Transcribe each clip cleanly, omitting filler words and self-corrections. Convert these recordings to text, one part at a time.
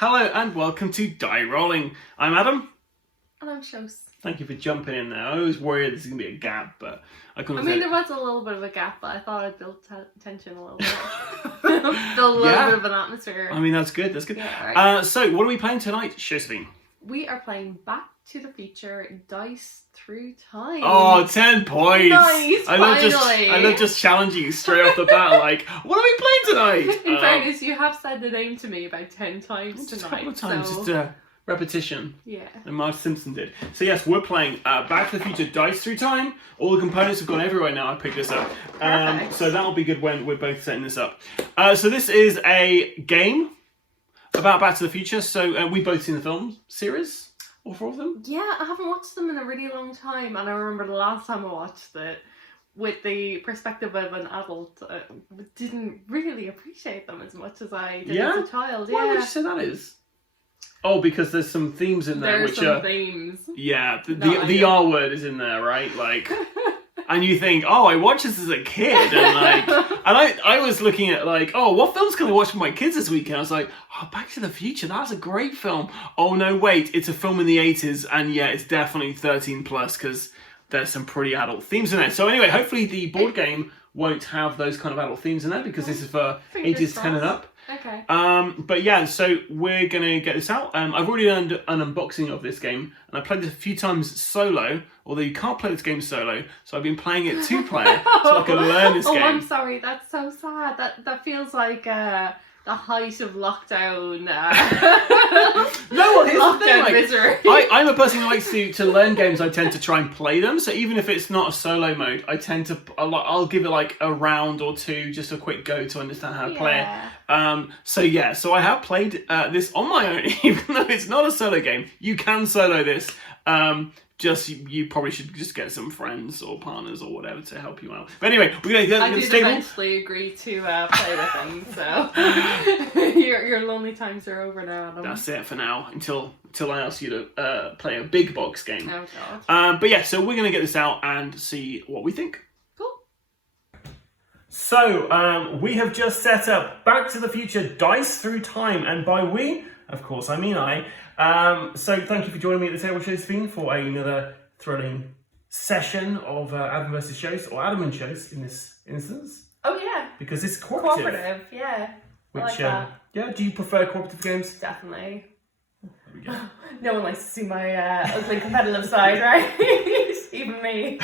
Hello and welcome to Die Rollin. I'm Adam. And I'm Seos. Thank you for jumping in there. I was worried there's going to be a gap, but I couldn't. There was a little bit of a gap, but I thought I'd build tension a little bit. Build a little bit of an atmosphere. I mean, that's good. That's good. Yeah, right. So, what are we playing tonight, Josephine? We are playing Back to the Future Dice Through Time. Oh, 10 points! Nice, I love just challenging you straight off the bat. Like, what are we playing tonight? In fairness, you have said the name to me about 10 times just tonight. a couple of times, so... just repetition. Yeah. And Marge Simpson did. So yes, we're playing Back to the Future Dice Through Time. All the components have gone everywhere now. I picked this up. So that'll be good when we're both setting this up. So this is a game about Back to the Future. So we've both seen the film series. All four of them? Yeah, I haven't watched them in a really long time. And I remember the last time I watched it, with the perspective of an adult, didn't really appreciate them as much as I did as a child. Why would you say that is? Oh, because there's some themes in there There's some themes. Yeah, the R word is in there, right? Like, and you think, oh, I watched this as a kid, and I was looking at like, oh, what films can I watch with my kids this weekend? I was like, oh, Back to the Future, that's a great film. Oh no, wait, it's a film in the 80s, and yeah, it's definitely 13 plus because there's some pretty adult themes in there. So anyway, hopefully the board game won't have those kind of adult themes in there because this is for ages 10 and up. Okay. But yeah, so we're gonna get this out. I've already done an unboxing of this game, and I played it a few times solo. Although you can't play this game solo, so I've been playing it 2-player so I can learn this game. Oh, I'm sorry. That's so sad. That feels like the height of lockdown. No, well, here's the thing. Like, misery. I'm a person who likes to learn games. I tend to try and play them. So even if it's not a solo mode, I'll give it like a round or two, just a quick go to understand how to play it. So I have played this on my own, even though it's not a solo game. You can solo this. You probably should just get some friends or partners or whatever to help you out. But anyway, we're gonna I did eventually agree to play with them, so your lonely times are over now, Adam. That's it for now until I ask you to play a big box game. Oh god. But yeah, so we're gonna get this out and see what we think. Cool. So we have just set up Back to the Future Dice Through Time, and by we, of course, I mean I. So thank you for joining me at the table, Josephine, for another thrilling session of Adam versus Seos, or Adam and Seos in this instance. Oh yeah. Because it's cooperative. Cooperative, yeah. Which, I like that. Yeah, do you prefer cooperative games? Definitely. There we go. No one likes to see my ugly competitive side, right? Even me.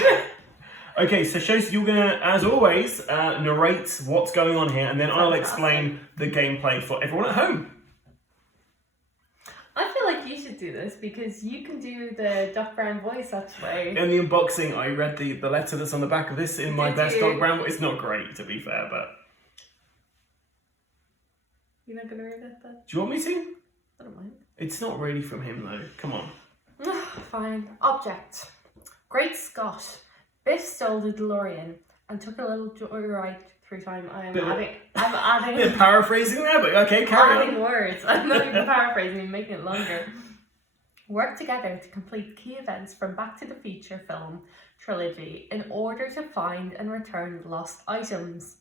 Okay, so Seos, you're gonna, as always, narrate what's going on here, and then I'll explain the gameplay for everyone at home. I feel like you should do this because you can do the Doc Brown voice actually. In the unboxing, I read the letter that's on the back of this in my best Doc Brown voice. It's not great, to be fair, but... You're not going to read it then? Do you want me to? I don't mind. It's not really from him, though. Come on. Fine. Object. Great Scott. Biff stole the DeLorean and took a little joyride through time. I'm adding... You're paraphrasing there, but okay, carry on. Adding words. I'm not even paraphrasing, I'm making it longer. Work together to complete key events from Back to the Future film trilogy in order to find and return lost items.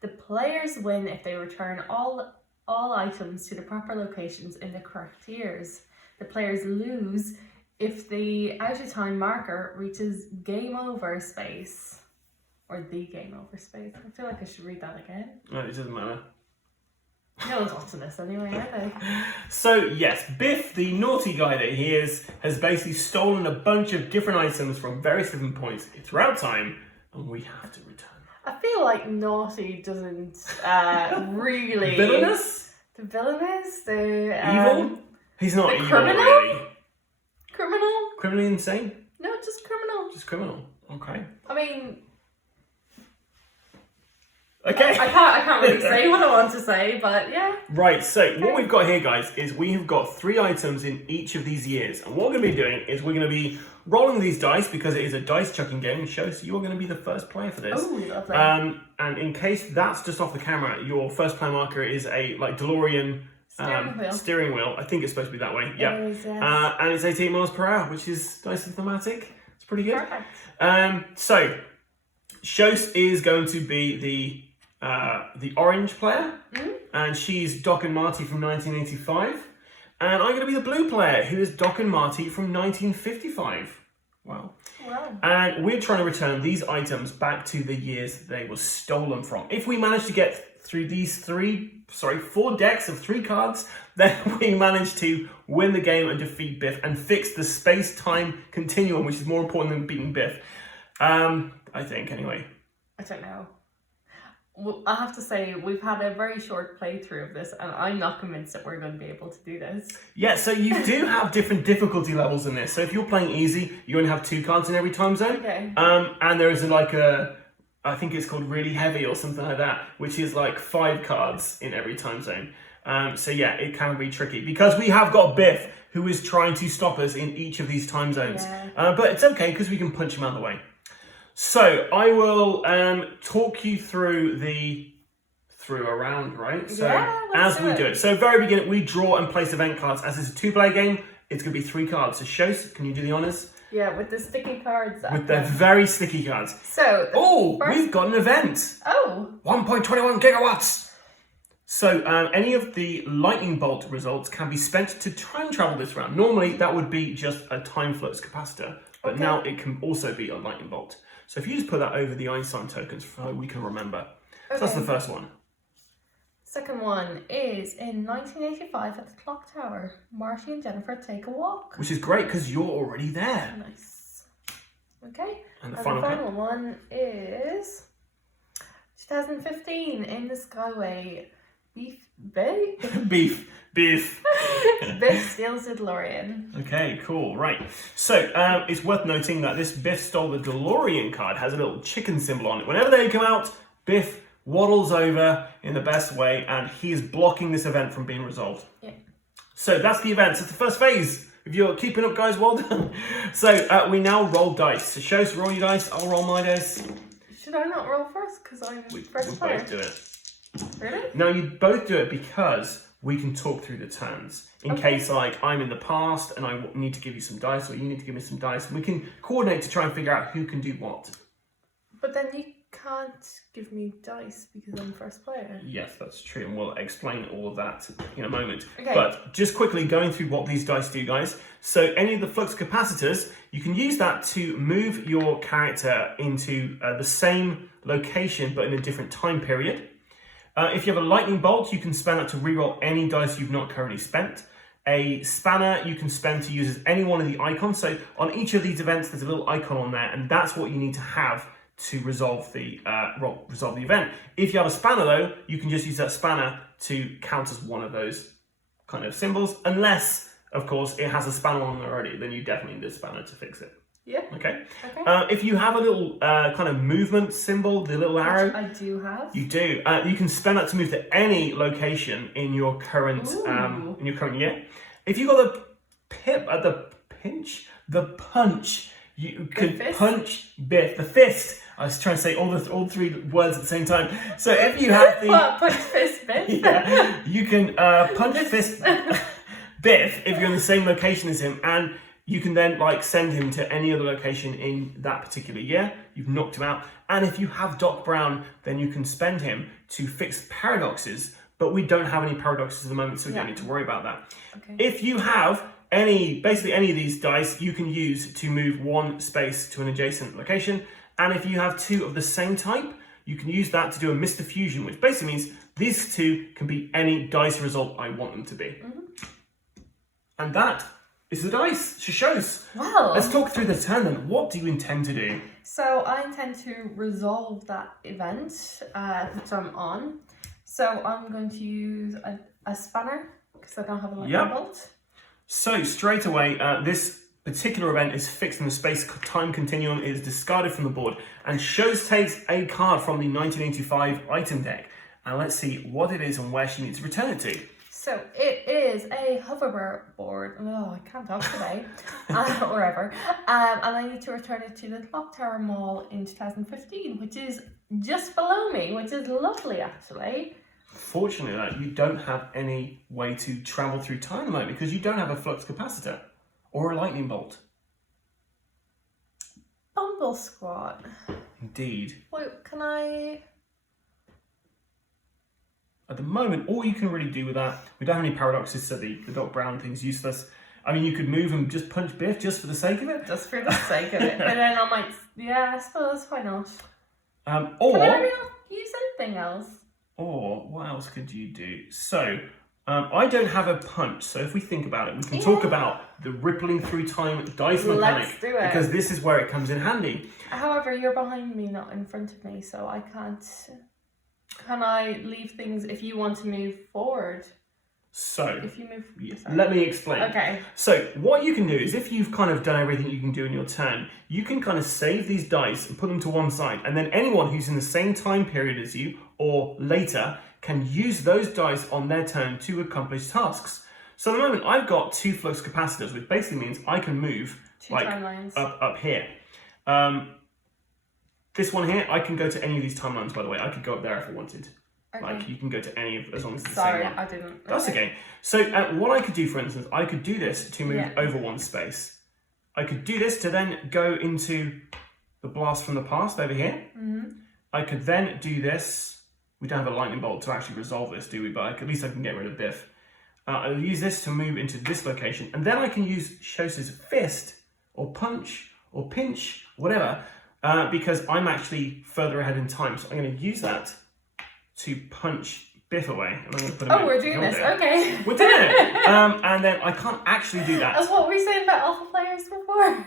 The players win if they return all items to the proper locations in the correct years. The players lose if the out-of-time marker reaches game over space. Or the game over space. I feel like I should read that again. No, it doesn't matter. No one's watching this anyway, are they? So, yes, Biff, the naughty guy that he is, has basically stolen a bunch of different items from various different points throughout time, and we have to return them. I feel like naughty doesn't really... Villainous? The villainous? The... evil? He's not evil, criminal? really. Criminal? Criminally insane? No, just criminal. Just criminal. Okay. I mean... Okay. I can't really say what I want to say, but yeah. Right, so what we've got here, guys, is we have got 3 items in each of these years. And what we're going to be doing is we're going to be rolling these dice because it is a dice chucking game. So you're going to be the first player for this. Oh, lovely. And in case that's just off the camera, your first player marker is a DeLorean steering wheel. I think it's supposed to be that way. Yeah. It is, yes. And it's 18 miles per hour, which is nice and thematic. It's pretty good. Perfect. So Seos is going to be the orange player, and she's Doc and Marty from 1985. And I'm going to be the blue player, who is Doc and Marty from 1955. Wow. And we're trying to return these items back to the years they were stolen from. If we manage to get through these 4 decks of 3 cards, then we manage to win the game and defeat Biff and fix the space-time continuum, which is more important than beating Biff. I think, anyway. I don't know. Well, I have to say, we've had a very short playthrough of this, and I'm not convinced that we're going to be able to do this. Yeah, so you do have different difficulty levels in this. So if you're playing easy, you only have 2 cards in every time zone. Okay. And there is I think it's called really heavy or something like that, which is like 5 cards in every time zone. So yeah, it can be tricky because we have got Biff who is trying to stop us in each of these time zones. Yeah. But it's okay because we can punch him out of the way. So I will talk you through a round, right? So as we do it. So very beginning, we draw and place event cards. As it's a 2-player game, it's going to be 3 cards. So Seos, can you do the honours? Yeah, with the sticky cards. With the very sticky cards. So we've got an event. 1.21 gigawatts. So any of the lightning bolt results can be spent to time travel this round. Normally that would be just a time flux capacitor, but now it can also be a lightning bolt. So if you just put that over the Einstein tokens, we can remember. So that's the first one. Second one is in 1985 at the clock tower. Marty and Jennifer take a walk. Which is great because you're already there. Nice. Okay. And the final one is 2015 in the Skyway. Biff steals the DeLorean. Okay, cool, right. So, it's worth noting that this Biff stole the DeLorean card has a little chicken symbol on it. Whenever they come out, Biff waddles over in the best way and he is blocking this event from being resolved. Yeah. So that's the event. It's the first phase. If you're keeping up, guys, well done. So, we now roll dice. So, Seos, roll your dice. I'll roll my dice. Should I not roll first? Because I'm first player. We'll both do it. Really? No, you both do it because we can talk through the turns. In case, like, I'm in the past and I need to give you some dice or you need to give me some dice. And we can coordinate to try and figure out who can do what. But then you can't give me dice because I'm first player. Yes, that's true. And we'll explain all of that in a moment. Okay. But just quickly going through what these dice do, guys. So any of the flux capacitors, you can use that to move your character into the same location but in a different time period. If you have a lightning bolt, you can spend that to reroll any dice you've not currently spent. A spanner you can spend to use as any one of the icons. So on each of these events, there's a little icon on there, and that's what you need to have to resolve the event. If you have a spanner, though, you can just use that spanner to count as one of those kind of symbols, unless, of course, it has a spanner on there already. Then you definitely need a spanner to fix it. Yeah. Okay. If you have a little kind of movement symbol, the little arrow. Which I do have. You do. You can spend that to move to any location in your current year. If you got the punch, you could punch Biff. The fist. I was trying to say all 3 words at the same time. So if you have the punch fist Biff. Yeah, you can punch fist Biff if you're in the same location as him, and you can then send him to any other location in that particular year. You've knocked him out. And if you have Doc Brown, then you can spend him to fix paradoxes. But we don't have any paradoxes at the moment, so we don't need to worry about that. Okay. If you have basically any of these dice, you can use to move 1 space to an adjacent location. And if you have 2 of the same type, you can use that to do a Mr. Fusion, which basically means these 2 can be any dice result I want them to be. And that is the dice. Seos. Wow. Let's talk through the turn then. What do you intend to do? So I intend to resolve that event which I'm on. So I'm going to use a spanner because I don't have a lightning bolt. So straight away, this particular event is fixed in the space-time continuum. It is discarded from the board, and Seos takes a card from the 1985 item deck. And let's see what it is and where she needs to return it to. So it is a hoverboard. Oh, I can't talk today. Or ever. And I need to return it to the Clock Tower Mall in 2015, which is just below me, which is lovely, actually. Fortunately, you don't have any way to travel through time at the moment because you don't have a flux capacitor or a lightning bolt. Bumble Squad. Indeed. Wait, can I... at the moment, all you can really do with that, we don't have any paradoxes, so the dark brown thing's useless. I mean, you could move and just punch Biff just for the sake of it. Just for the sake of it. But then I might, yeah, I suppose, why not? Or... Can I use anything else? Or, what else could you do? So, I don't have a punch, so if we think about it, we can talk about the rippling through time dice mechanic. Let's do it. Because this is where it comes in handy. However, you're behind me, not in front of me, so I can't... Can I leave things if you want to move forward? So, if you move... let me explain. Okay. So, what you can do is if you've kind of done everything you can do in your turn, you can kind of save these dice and put them to one side, and then anyone who's in the same time period as you, or later, can use those dice on their turn to accomplish tasks. So at the moment, I've got 2 flux capacitors, which basically means I can move 2 like timelines. up here. This one here, I can go to any of these timelines, by the way. I could go up there if I wanted. Okay. Like, you can go to any of, as long as it's the Sorry, same one. I didn't. That's okay. So what I could do, for instance, I could do this to move over one space. I could do this to then go into the blast from the past over here. Mm-hmm. I could then do this. We don't have a lightning bolt to actually resolve this, do we? But at least I can get rid of Biff. I'll use this to move into this location. And then I can use Seos' fist, or punch, or pinch, whatever, because I'm actually further ahead in time. So I'm going to use that to punch Biff away. And I'm going to put him in. We're doing this. There. Okay. We're doing it. And then I can't actually do that. That's what we said about alpha players before.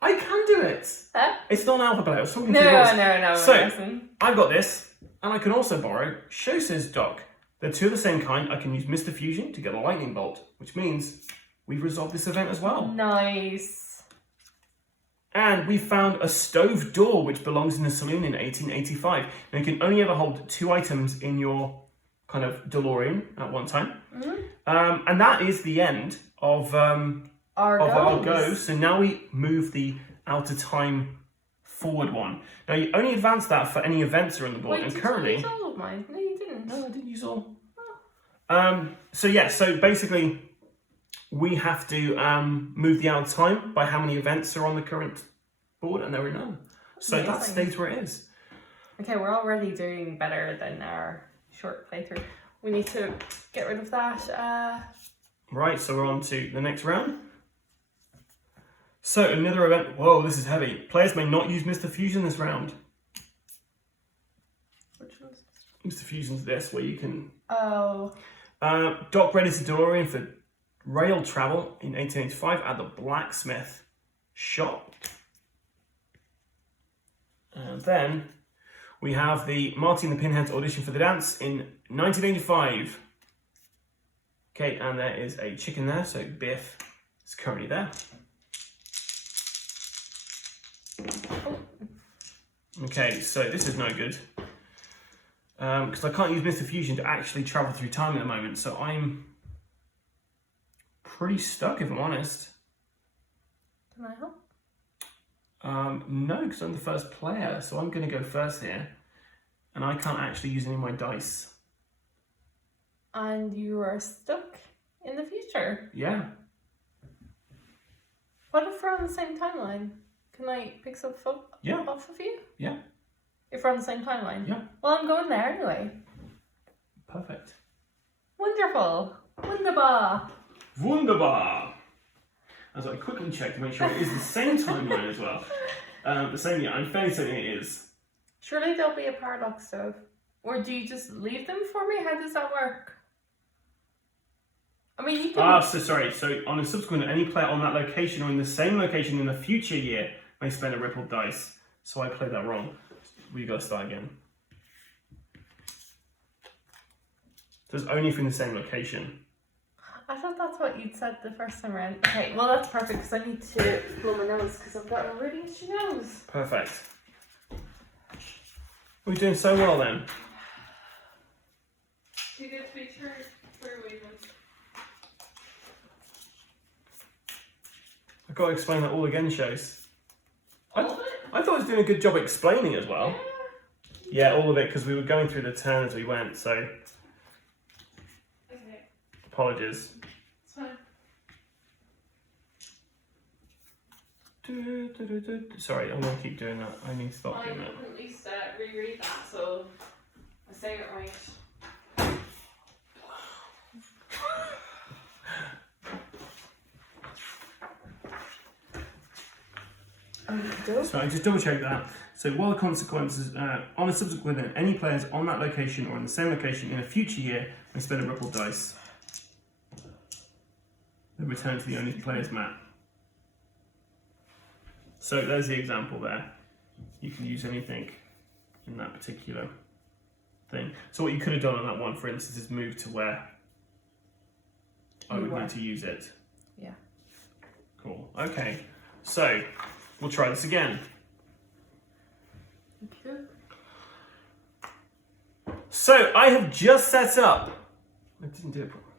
I can do it. Huh? It's not an alpha player. I was talking to No. So, listen. I've got this, and I can also borrow Seos' dock. They're 2 of the same kind. I can use Mr. Fusion to get a lightning bolt, which means we've resolved this event as well. Nice. And we found a stove door, which belongs in the saloon in 1885. Now, you can only ever hold 2 items in your kind of DeLorean at one time. Mm-hmm. And that is the end of our go. So now we move the outer time forward one. Now, you only advance that for any events that are on the board. Wait, and did currently... you use all of mine? No, you didn't. No, I didn't use all. So basically we have to move the outer time by how many events are on the current board, and there are none. So that stays where it is. Okay, we're already doing better than our short playthrough. We need to get rid of that. Right, so we're on to the next round. So another event. Whoa, this is heavy. Players may not use Mr. Fusion this round. Which one's Mr. Fusion's this, where you can... Oh. Doc readies the DeLorean for rail travel in 1885 at the blacksmith shop. And then we have the Marty and the Pinheads audition for the dance in 1985. Okay, and there is a chicken there, so Biff is currently there. Okay, so this is no good. Because I can't use Mr. Fusion to actually travel through time at the moment, so I'm pretty stuck, if I'm honest. Can I help? No, because I'm the first player, so I'm going to go first here. And I can't actually use any of my dice. And you are stuck in the future. Yeah. What if we're on the same timeline? Can I pick some off of you? Yeah. If we're on the same timeline? Yeah. Well, I'm going there anyway. Perfect. Wonderful. Wunderbar. Wunderbar. As I quickly check to make sure it is the same timeline as well. The same, yeah, I'm fairly certain it is. Surely there'll be a paradox though. Or do you just leave them for me? How does that work? I mean, you can... So on a subsequent, any player on that location or in the same location in the future year may spend a rippled dice. So I played that wrong. We got to start again. So it's only if you're in the same location. I thought that's what you'd said the first time around. Okay, well that's perfect because I need to blow my nose because I've got a really itchy nose. Perfect. We're doing so well then. Too good to be true. I've got to explain that all again, Seos. I thought I was doing a good job explaining as well. Yeah, all of it, because we were going through the turn as we went, so... Okay. Apologies. It's fine. Sorry, I'm going to keep doing that. I need to stop doing that. I can at least reread that, so I say it right. Dope. So I just double check that. So while the consequences on a subsequent event, any players on that location or in the same location in a future year may spend a rippled dice. Then return to the only player's map. So there's the example there. You can use anything in that particular thing. So what you could have done on that one, for instance, is move to where I would need to use it. Yeah. Cool. Okay. So we'll try this again. Okay. So I have just set up. I didn't do it properly.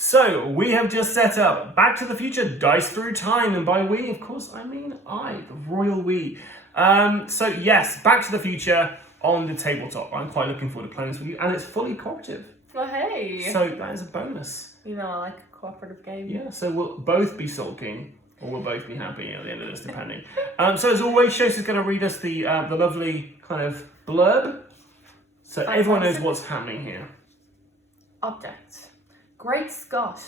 So we have just set up Back to the Future Dice Through Time, and by we, of course, I mean I, the royal we. So yes, Back to the Future on the tabletop. I'm quite looking forward to playing this with you, and it's fully cooperative. Well, hey. So that is a bonus. You know, I like a cooperative game. Yeah. So we'll both be sulking, or we'll both be happy at the end of this, depending. So as always, Seos is going to read us the lovely kind of blurb, so everyone knows what's happening here. Object. Great Scott.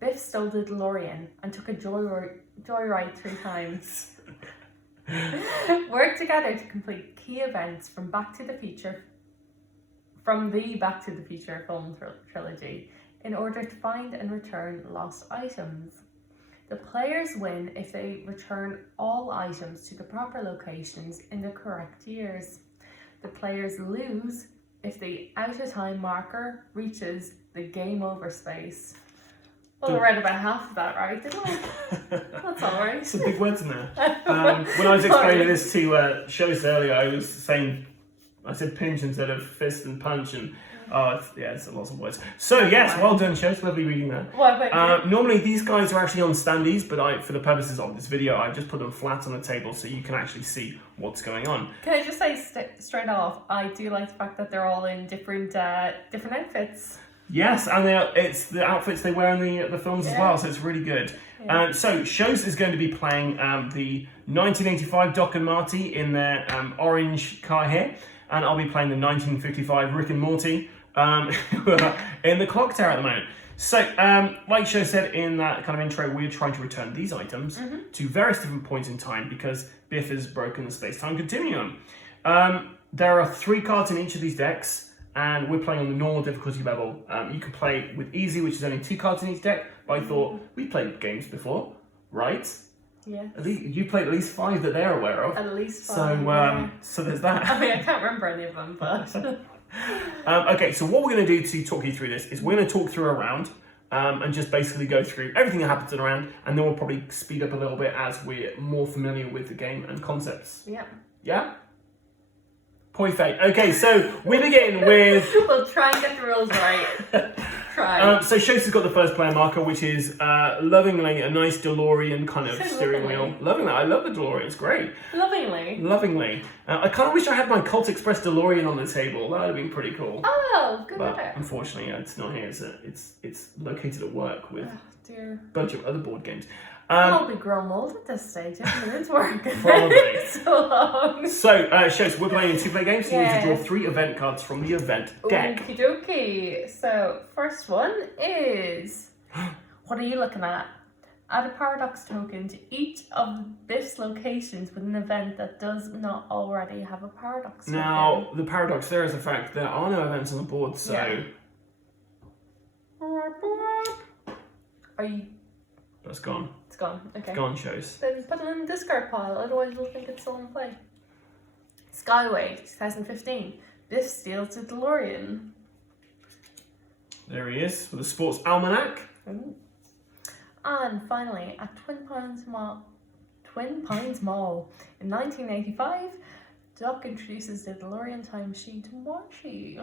Biff stole the DeLorean and took a joyride 3 times. Work together to complete key events from the Back to the Future film trilogy in order to find and return lost items. The players win if they return all items to the proper locations in the correct years. The players lose if the out-of-time marker reaches the game over space. Well, I read about half of that right, didn't I? That's alright. Some big words in there. When I was explaining this to Seos earlier, I was saying, I said pinch instead of fist and punch, and it's lots of words. So yes, well done, Seos. Lovely reading that. Well, thank you. Normally these guys are actually on standees, but for the purposes of this video, I've just put them flat on the table so you can actually see what's going on. Can I just say straight off, I do like the fact that they're all in different outfits. Yes, and it's the outfits they wear in the films as well, so it's really good. Yeah. So Seos is going to be playing the 1985 Doc and Marty in their orange car here, and I'll be playing the 1955 Rick and Morty in the clock tower at the moment. So, like Seos said in that kind of intro, we're trying to return these items to various different points in time because Biff has broken the space-time continuum. There are 3 cards in each of these decks, and we're playing on the normal difficulty level. You can play with easy, which is only 2 cards in each deck, but I thought, we played games before, right? Yeah. You played at least 5 that they're aware of. At least 5. So there's that. I mean, I can't remember any of them, but... Okay, so what we're going to do to talk you through this is we're going to talk through a round and just basically go through everything that happens in a round, and then we'll probably speed up a little bit as we're more familiar with the game and concepts. Yeah. Yeah? Perfect. Okay, so we begin with... We'll try and get the rules right. Try. So Seos has got the first player marker, which is lovingly a nice DeLorean kind of steering wheel. Lovingly. I love the DeLorean. It's great. Lovingly. I kind of wish I had my Colt Express DeLorean on the table. That would have been pretty cool. Oh, good But idea. unfortunately, it's not here. It's located at work with Oh, dear. a bunch of other board games. I'll be grown old at this stage. I've been into work Probably. so long. So, Seos, we're playing 2-player games, so you need to Yeah. draw 3 event cards from the event deck. Okie dokie. So, first one is... What are you looking at? Add a paradox token to each of Biff's locations with an event that does not already have a paradox token. Now, the paradox there is the fact there are no events on the board, so... Yeah. Are you... That's gone. It's gone. Okay. Gone, Seos. Then put it in the discard pile, otherwise we'll think it's still in play. Skyway, 2015. Biff steals the DeLorean. There he is, with a sports almanac. Ooh. And finally, at Twin Pines Mall in 1985, Doc introduces the DeLorean time machine to Marty.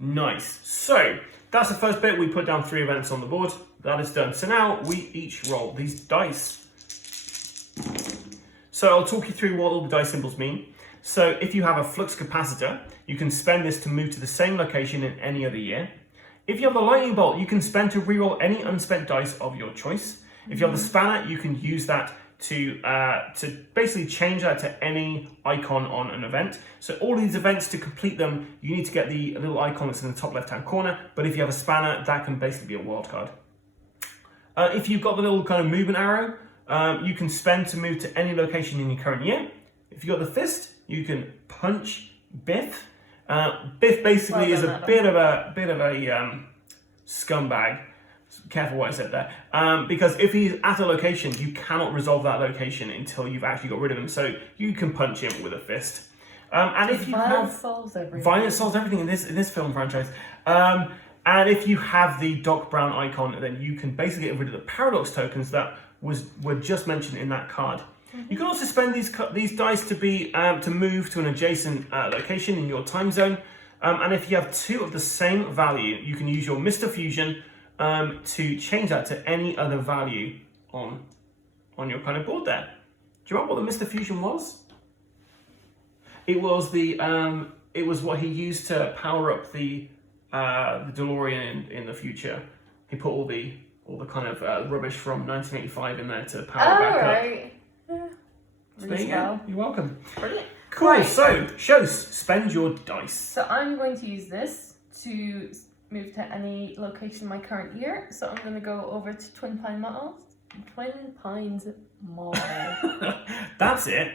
Nice. So, that's the first bit. We put down 3 events on the board. That is done. So now we each roll these dice. So I'll talk you through what all the dice symbols mean. So if you have a flux capacitor, you can spend this to move to the same location in any other year. If you have a lightning bolt, you can spend to reroll any unspent dice of your choice. If you have the spanner, you can use that to basically change that to any icon on an event. So all these events, to complete them, you need to get the little icon that's in the top left-hand corner. But if you have a spanner, that can basically be a wild card. If you've got the little kind of movement arrow, you can spend to move to any location in your current year. If you've got the fist, you can punch Biff. Biff basically is a bit of a scumbag. Careful what I said there. Because if he's at a location, you cannot resolve that location until you've actually got rid of him. So you can punch him with a fist. And if you violence have solves everything. violence solves everything in this film franchise. And if you have the Doc Brown icon, then you can basically get rid of the paradox tokens that were just mentioned in that card. You can also spend these dice to move to an adjacent location in your time zone. And if you have 2 of the same value, you can use your Mr. Fusion to change that to any other value on your kind of board there. Do you remember what the Mr. Fusion was? It was it was what he used to power up the DeLorean in the future. He put all the kind of rubbish from 1985 in there to power it back up. Right. There you go. You're welcome. Brilliant. Cool. Right. So, Seos, spend your dice. So I'm going to use this to move to any location in my current year. So I'm going to go over to Twin Pines Mall. That's it.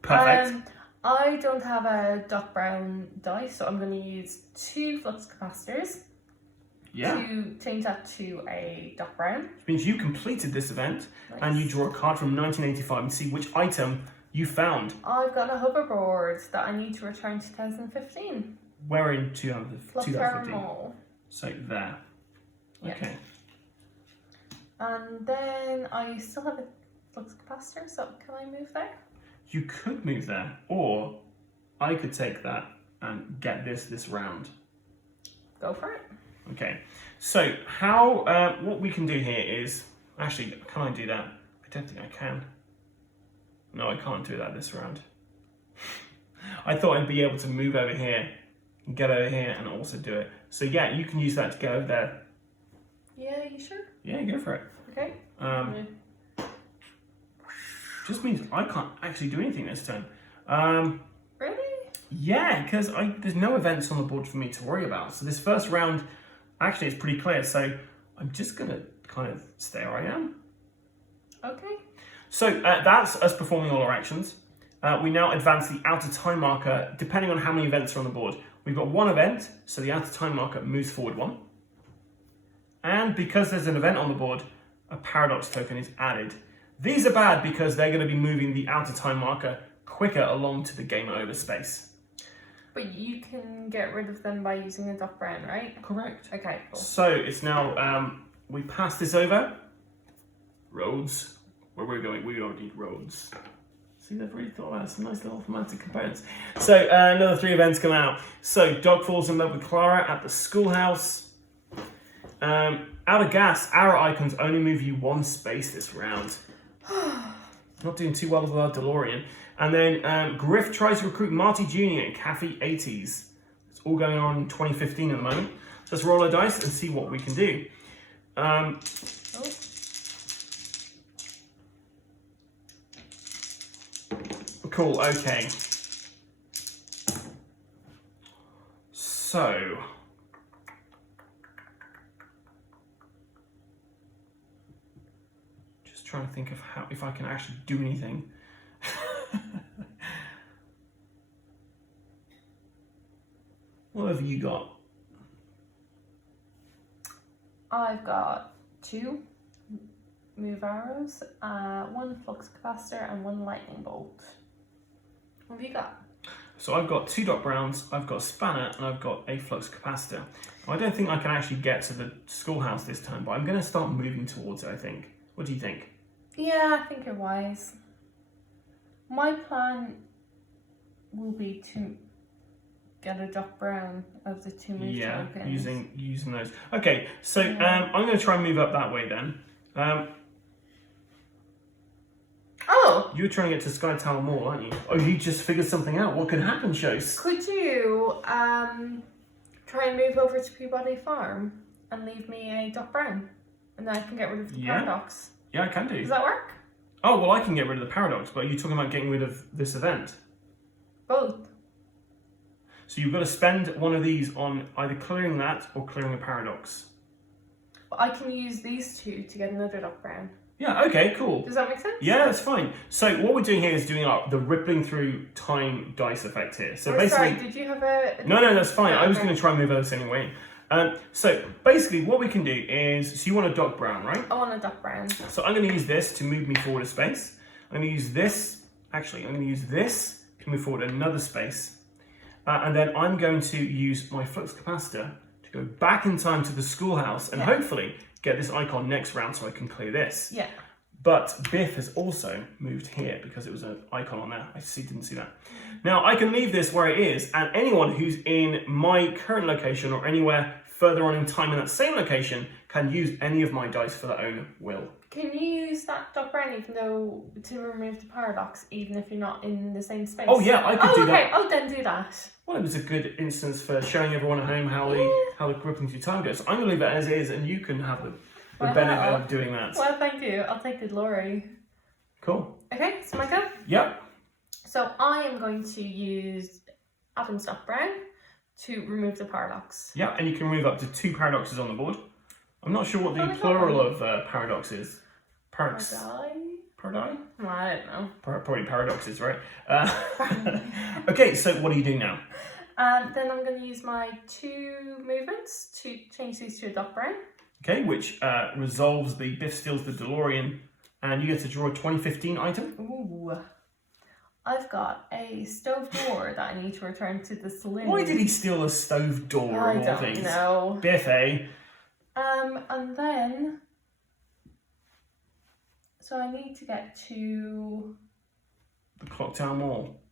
Perfect. I don't have a Doc Brown dice, so I'm going to use 2 flux capacitors to change that to a Doc Brown. Which means you completed this event, and you draw a card from 1985 and see which item you found. I've got a hoverboard that I need to return to 2015. Where in 2015? Mall. So there. Yes. Okay. And then I still have a flux capacitor, so can I move there? You could move there, or I could take that and get this round. Go for it. Okay. So how what we can do here is actually, can I do that? I don't think I can. No, I can't do that this round. I thought I'd be able to move over here, get over here, and also do it. So yeah, you can use that to go over there. Yeah, you sure? Yeah, go for it. Okay. Just means I can't actually do anything this turn. Really? Yeah, because there's no events on the board for me to worry about. So this first round actually is pretty clear. So I'm just going to kind of stay where I am. Okay. So that's us performing all our actions. We now advance the outer time marker depending on how many events are on the board. We've got 1 event, so the outer time marker moves forward 1. And because there's an event on the board, a paradox token is added. These are bad because they're going to be moving the outer time marker quicker along to the game over space. But you can get rid of them by using a Doc Brown, right? Correct. Okay, cool. So it's now, we pass this over. Roads. Where we're going, we don't need roads. See, they've really thought about some nice little thematic components. So another 3 events come out. So Doc falls in love with Clara at the schoolhouse. Out of gas, arrow icons only move you 1 space this round. Not doing too well with our DeLorean. And then Griff tries to recruit Marty Jr. in Cafe 80s. It's all going on in 2015 at the moment. So let's roll our dice and see what we can do. Cool, okay. So... trying to think of if I can actually do anything. What have you got? I've got 2 move arrows, 1 flux capacitor, and 1 lightning bolt. What have you got? So I've got 2 Doc Browns, I've got a spanner, and I've got a flux capacitor. I don't think I can actually get to the schoolhouse this time, but I'm going to start moving towards it, I think. What do you think? Yeah, I think you're wise. My plan will be to get a Doc Brown of the 2 move tokens. using those. Okay, so I'm going to try and move up that way then. You're trying to get to Sky Tower Mall, aren't you? Oh, you just figured something out. What could happen, Seos? Could you try and move over to Peabody Farm and leave me a Doc Brown? And then I can get rid of the paradox. Yeah, I can do. Does that work? Oh, well, I can get rid of the paradox, but are you talking about getting rid of this event? Both. So you've got to spend one of these on either clearing that or clearing a paradox. But I can use these two to get another Doc Brown. Yeah, okay, cool. Does that make sense? Yeah, that's fine. So what we're doing here is doing the rippling through time dice effect here. So basically, sorry, did you have a... No, that's fine. I was Okay. going to try and move this anyway. So basically what we can do is, so you want a Doc Brown, right? I want a Doc Brown. So I'm going to use this to move me forward a space. I'm going to use this, actually, I'm going to use this to move forward another space. And then I'm going to use my flux capacitor to go back in time to the schoolhouse and hopefully get this icon next round so I can clear this. Yeah. But Biff has also moved here because it was an icon on there. Didn't see that. Now I can leave this where it is, and anyone who's in my current location or anywhere further on in time in that same location can use any of my dice for their own will. Can you use that Doc Brown even though to remove the paradox, even if you're not in the same space? Oh yeah, I could do that. Oh, then do that. Well, it was a good instance for showing everyone at home how the gripping through time goes. I'm going to leave it as is, and you can have the benefit of doing that. Well, thank you. I'll take the glory. Cool. Okay, so my go. Yep. So I am going to use Adam's Doc Brown to remove the paradox. Yeah, and you can remove up to 2 paradoxes on the board. I'm not sure what the Only plural one. of paradox is. Paradox. Paradi? Well, I don't know. Probably paradoxes, right? Okay, so what do you do now? Then I'm going to use my 2 movements to change these to a Doc Brown. Okay, which resolves the Biff steals the DeLorean, and you get to draw a 2015 item. Ooh. I've got a stove door that I need to return to the saloon. Why did he steal a stove door I of all don't things? know. Biff, eh? And then... So I need to get to... The Clock Tower Mall.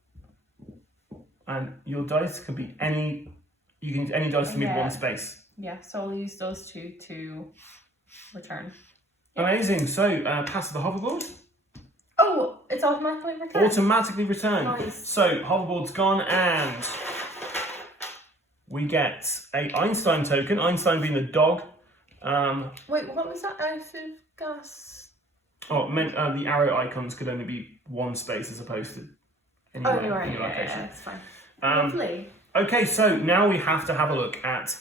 And your dice can be any... You can use any dice to move one space. Yeah, so I'll use those 2 to return. Amazing. So, pass the hoverboard. Oh, it's automatically returned. Automatically return. Nice. So, hoverboard's gone and we get a Einstein token, Einstein being the dog. Wait, what was that out of gas? Oh, it meant the arrow icons could only be one space as opposed to anywhere Oh, you're right. in your location. Yeah, it's fine. Lovely. Okay, so now we have to have a look at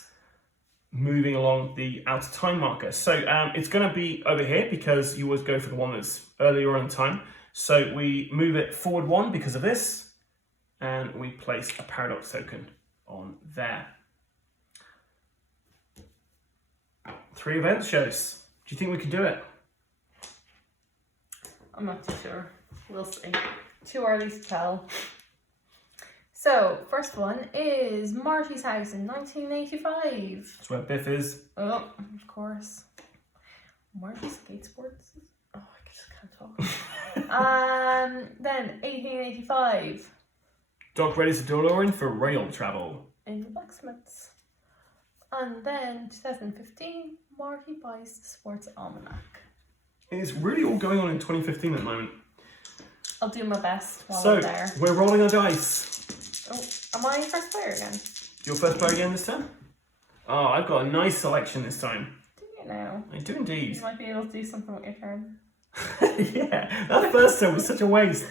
moving along the out of time marker. So it's going to be over here because you always go for the one that's earlier on in time. So we move it forward 1 because of this, and we place a paradox token on there. 3 events shows. Do you think we can do it? I'm not too sure. We'll see. Too early to tell. So, first one is Marty's house in 1985. That's where Biff is. Oh, of course. Marty's skateboards? Oh, I just can't talk. Then 1885. Doc ready to DeLorean for rail travel. In the blacksmiths. And then 2015, Marty buys the sports almanac. It's really all going on in 2015 at the moment. I'll do my best while So, I'm there. we're rolling our dice. Oh, am I first player again? Your first player again this time? Oh, I've got a nice selection this time. Do you know? I do indeed. You might be able to do something with your turn. Yeah, that first turn was such a waste.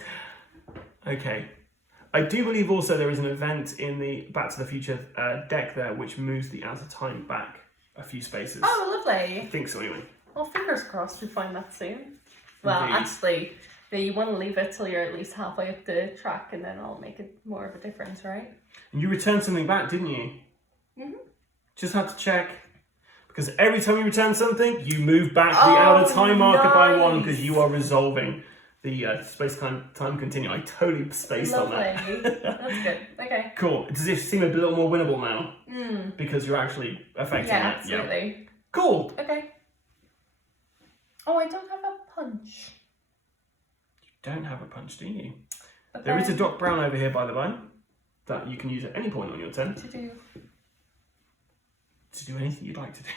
Okay. I do believe also there is an event in the Back to the Future deck there which moves the out of time back a few spaces. Oh, I lovely. think so anyway. Well, fingers crossed we find that soon. Well, Indeed. actually, you want to leave it till you're at least halfway up the track and then I'll make it more of a difference, right? And you returned something back, didn't you? Mm-hmm. Just had to check. Because every time you return something, you move back the out of time marker by 1 because you are resolving the space-time continuum. I totally spaced Lovely. on that. That's good. Okay. Cool. Does it seem a little more winnable now? Mm. Because you're actually affecting Yeah, it. absolutely. Yeah. Cool. Okay. Oh, I don't have a punch. Don't have a punch, do you? But There is a then Doc Brown over here, by the way, that you can use at any point on your turn to do. to do anything you'd like to do,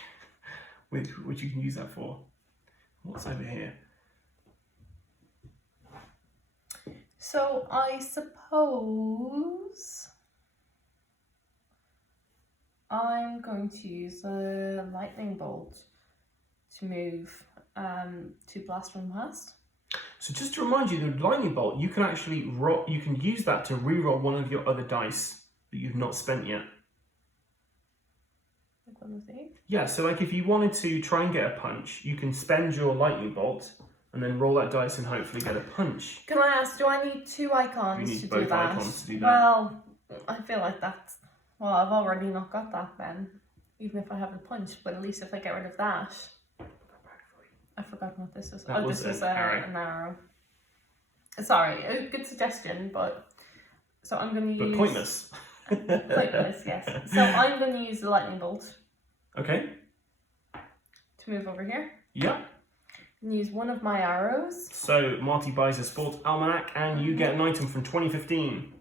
which you can use that for. What's over here? So I suppose I'm going to use a lightning bolt to move to blast from past. So just to remind you, the lightning bolt, you can actually you can use that to re-roll one of your other dice that you've not spent yet. Like one of these. Yeah, so like if you wanted to try and get a punch, you can spend your lightning bolt and then roll that dice and hopefully get a punch. Can I ask, do I need 2 icons You need to both do that? icons to do that. Well, I feel like that's... Well, I've already not got that then. Even if I have the punch, but at least if I get rid of that... I've forgotten what this was. That was this was an arrow. an arrow. Sorry, a good suggestion, but... So I'm going to use... But pointless. Pointless, yes. So I'm going to use the lightning bolt Okay. to move over here. Yeah. And use one of my arrows. So Marty buys a sports almanac and you get an item from 2015.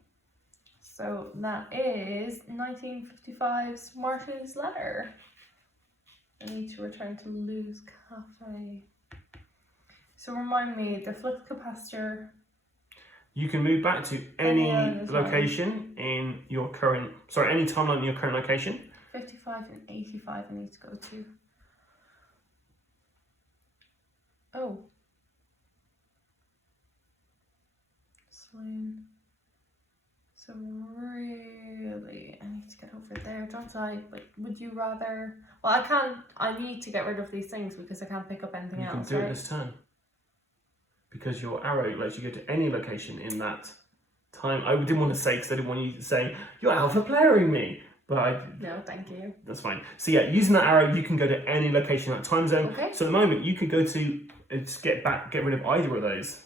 So that is 1955's Marty's Letter. I need to return to Lou's Cafe. So remind me, the flip capacitor. You can move back to any other time. location in your current, any timeline in your current location. 55 and 85 I need to go to. Oh. Sloan. So really, I need to get over there, don't I? But would you rather... Well, I need to get rid of these things because I can't pick up anything You can else, do right? it this turn. Because your arrow lets you go to any location in that time. I didn't want to say, because I didn't want you to say, you're alpha playering me. But No, thank you. that's fine. So yeah, using that arrow, you can go to any location in that time zone. Okay. So at the moment, you could go to, get rid of either of those.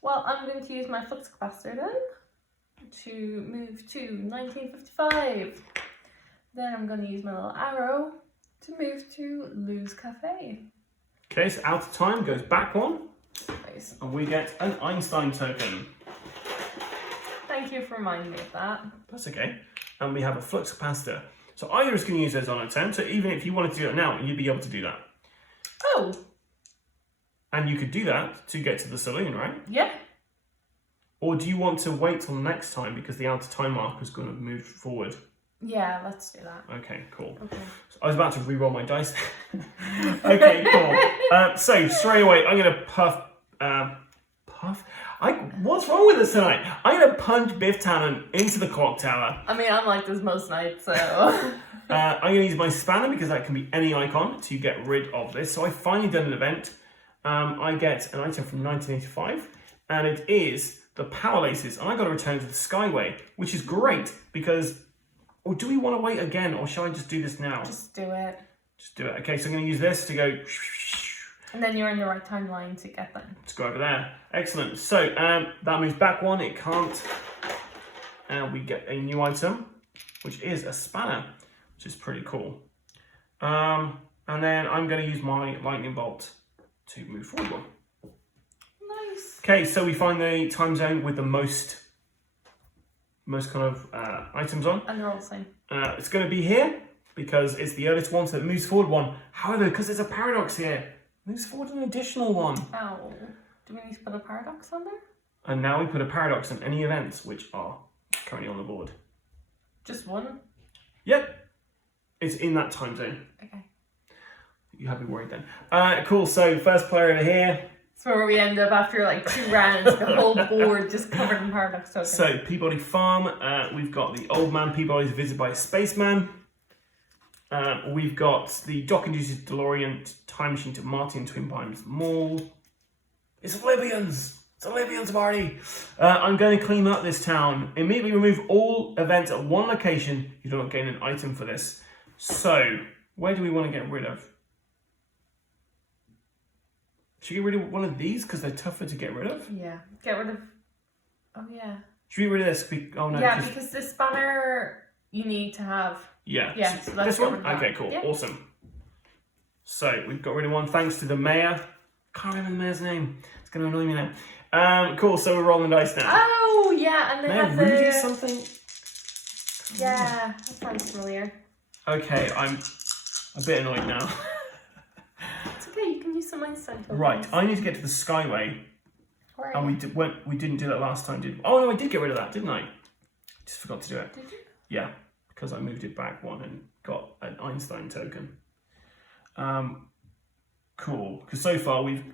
Well, I'm going to use my flux capacitor then to move to 1955. Then I'm going to use my little arrow to move to Lou's Cafe. Okay, so out of time goes back one, Nice. and we get an Einstein token. Thank you for reminding me of that. That's okay. And we have a flux capacitor. So either is going to use those on its own. So even if you wanted to do it now, you'd be able to do that. Oh, And you could do that to get to the saloon, right? yeah. Or do you want to wait till next time because the out of time marker is going to move forward? Yeah, let's do that. Okay, cool. Okay. So I was about to re-roll my dice. Okay, cool. So straight away, I'm going to puff. What's wrong with us tonight? I'm going to punch Biff Tannen into the clock tower. I mean, I'm like this most nights, so... I'm going to use my spanner because that can be any icon to get rid of this. So I finally done an event. I get an item from 1985, and it is the Power Laces, and I got to return to the Skyway, which is great because. Or do we want to wait again, or shall I just do this now? Just do it. Just do it. Okay, so I'm going to use this to go. And then you're in the right timeline to get them. Let's go over there. Excellent. So that moves back one. It can't. And we get a new item, which is a spanner, which is pretty cool. And then I'm going to use my lightning bolt to move forward one. Nice. Okay, so we find the time zone with the most kind of items on. And they're all the same. It's going to be here because it's the earliest one, so it moves forward one. However, because there's a paradox here, it moves forward an additional one. Oh. Do we need to put a paradox on there? And now we put a paradox on any events which are currently on the board. Just one? Yep. It's in that time zone. Okay. You have me worried then. Cool, so first player over here. It's where we end up after like 2 rounds, the whole board just covered in paradox tokens. So, Peabody Farm, we've got the old man Peabody's visited by a spaceman. We've got the dock-induced DeLorean time machine to Marty and Twin Pines Mall. It's Libyans! It's a Libyans party! I'm going to clean up this town. Immediately remove all events at one location. You don't gain an item for this. So, where do we want to get rid of? Should we get rid of one of these because they're tougher to get rid of? Yeah. Get rid of... Oh, yeah. Should we get rid of this? Oh, no. Yeah, because this spanner you need to have... Yeah. Yeah, so let's this get one? rid of that. Okay, cool. Yeah. Awesome. So, we've got rid of one thanks to the mayor. Can't remember the mayor's name. It's going to annoy me now. Cool, so we're rolling dice now. Oh, yeah, and they Mayor have Rudy the... something? Yeah, that sounds familiar. Okay, I'm a bit annoyed now. It's okay, you can use some Einstein tokens. Right, I need to get to the Skyway. Where are And we didn't do that last time, did we? Oh, no, I did get rid of that, didn't I? Just forgot to do it. Did you? Yeah, because I moved it back one and got an Einstein token. Cool, because so far we've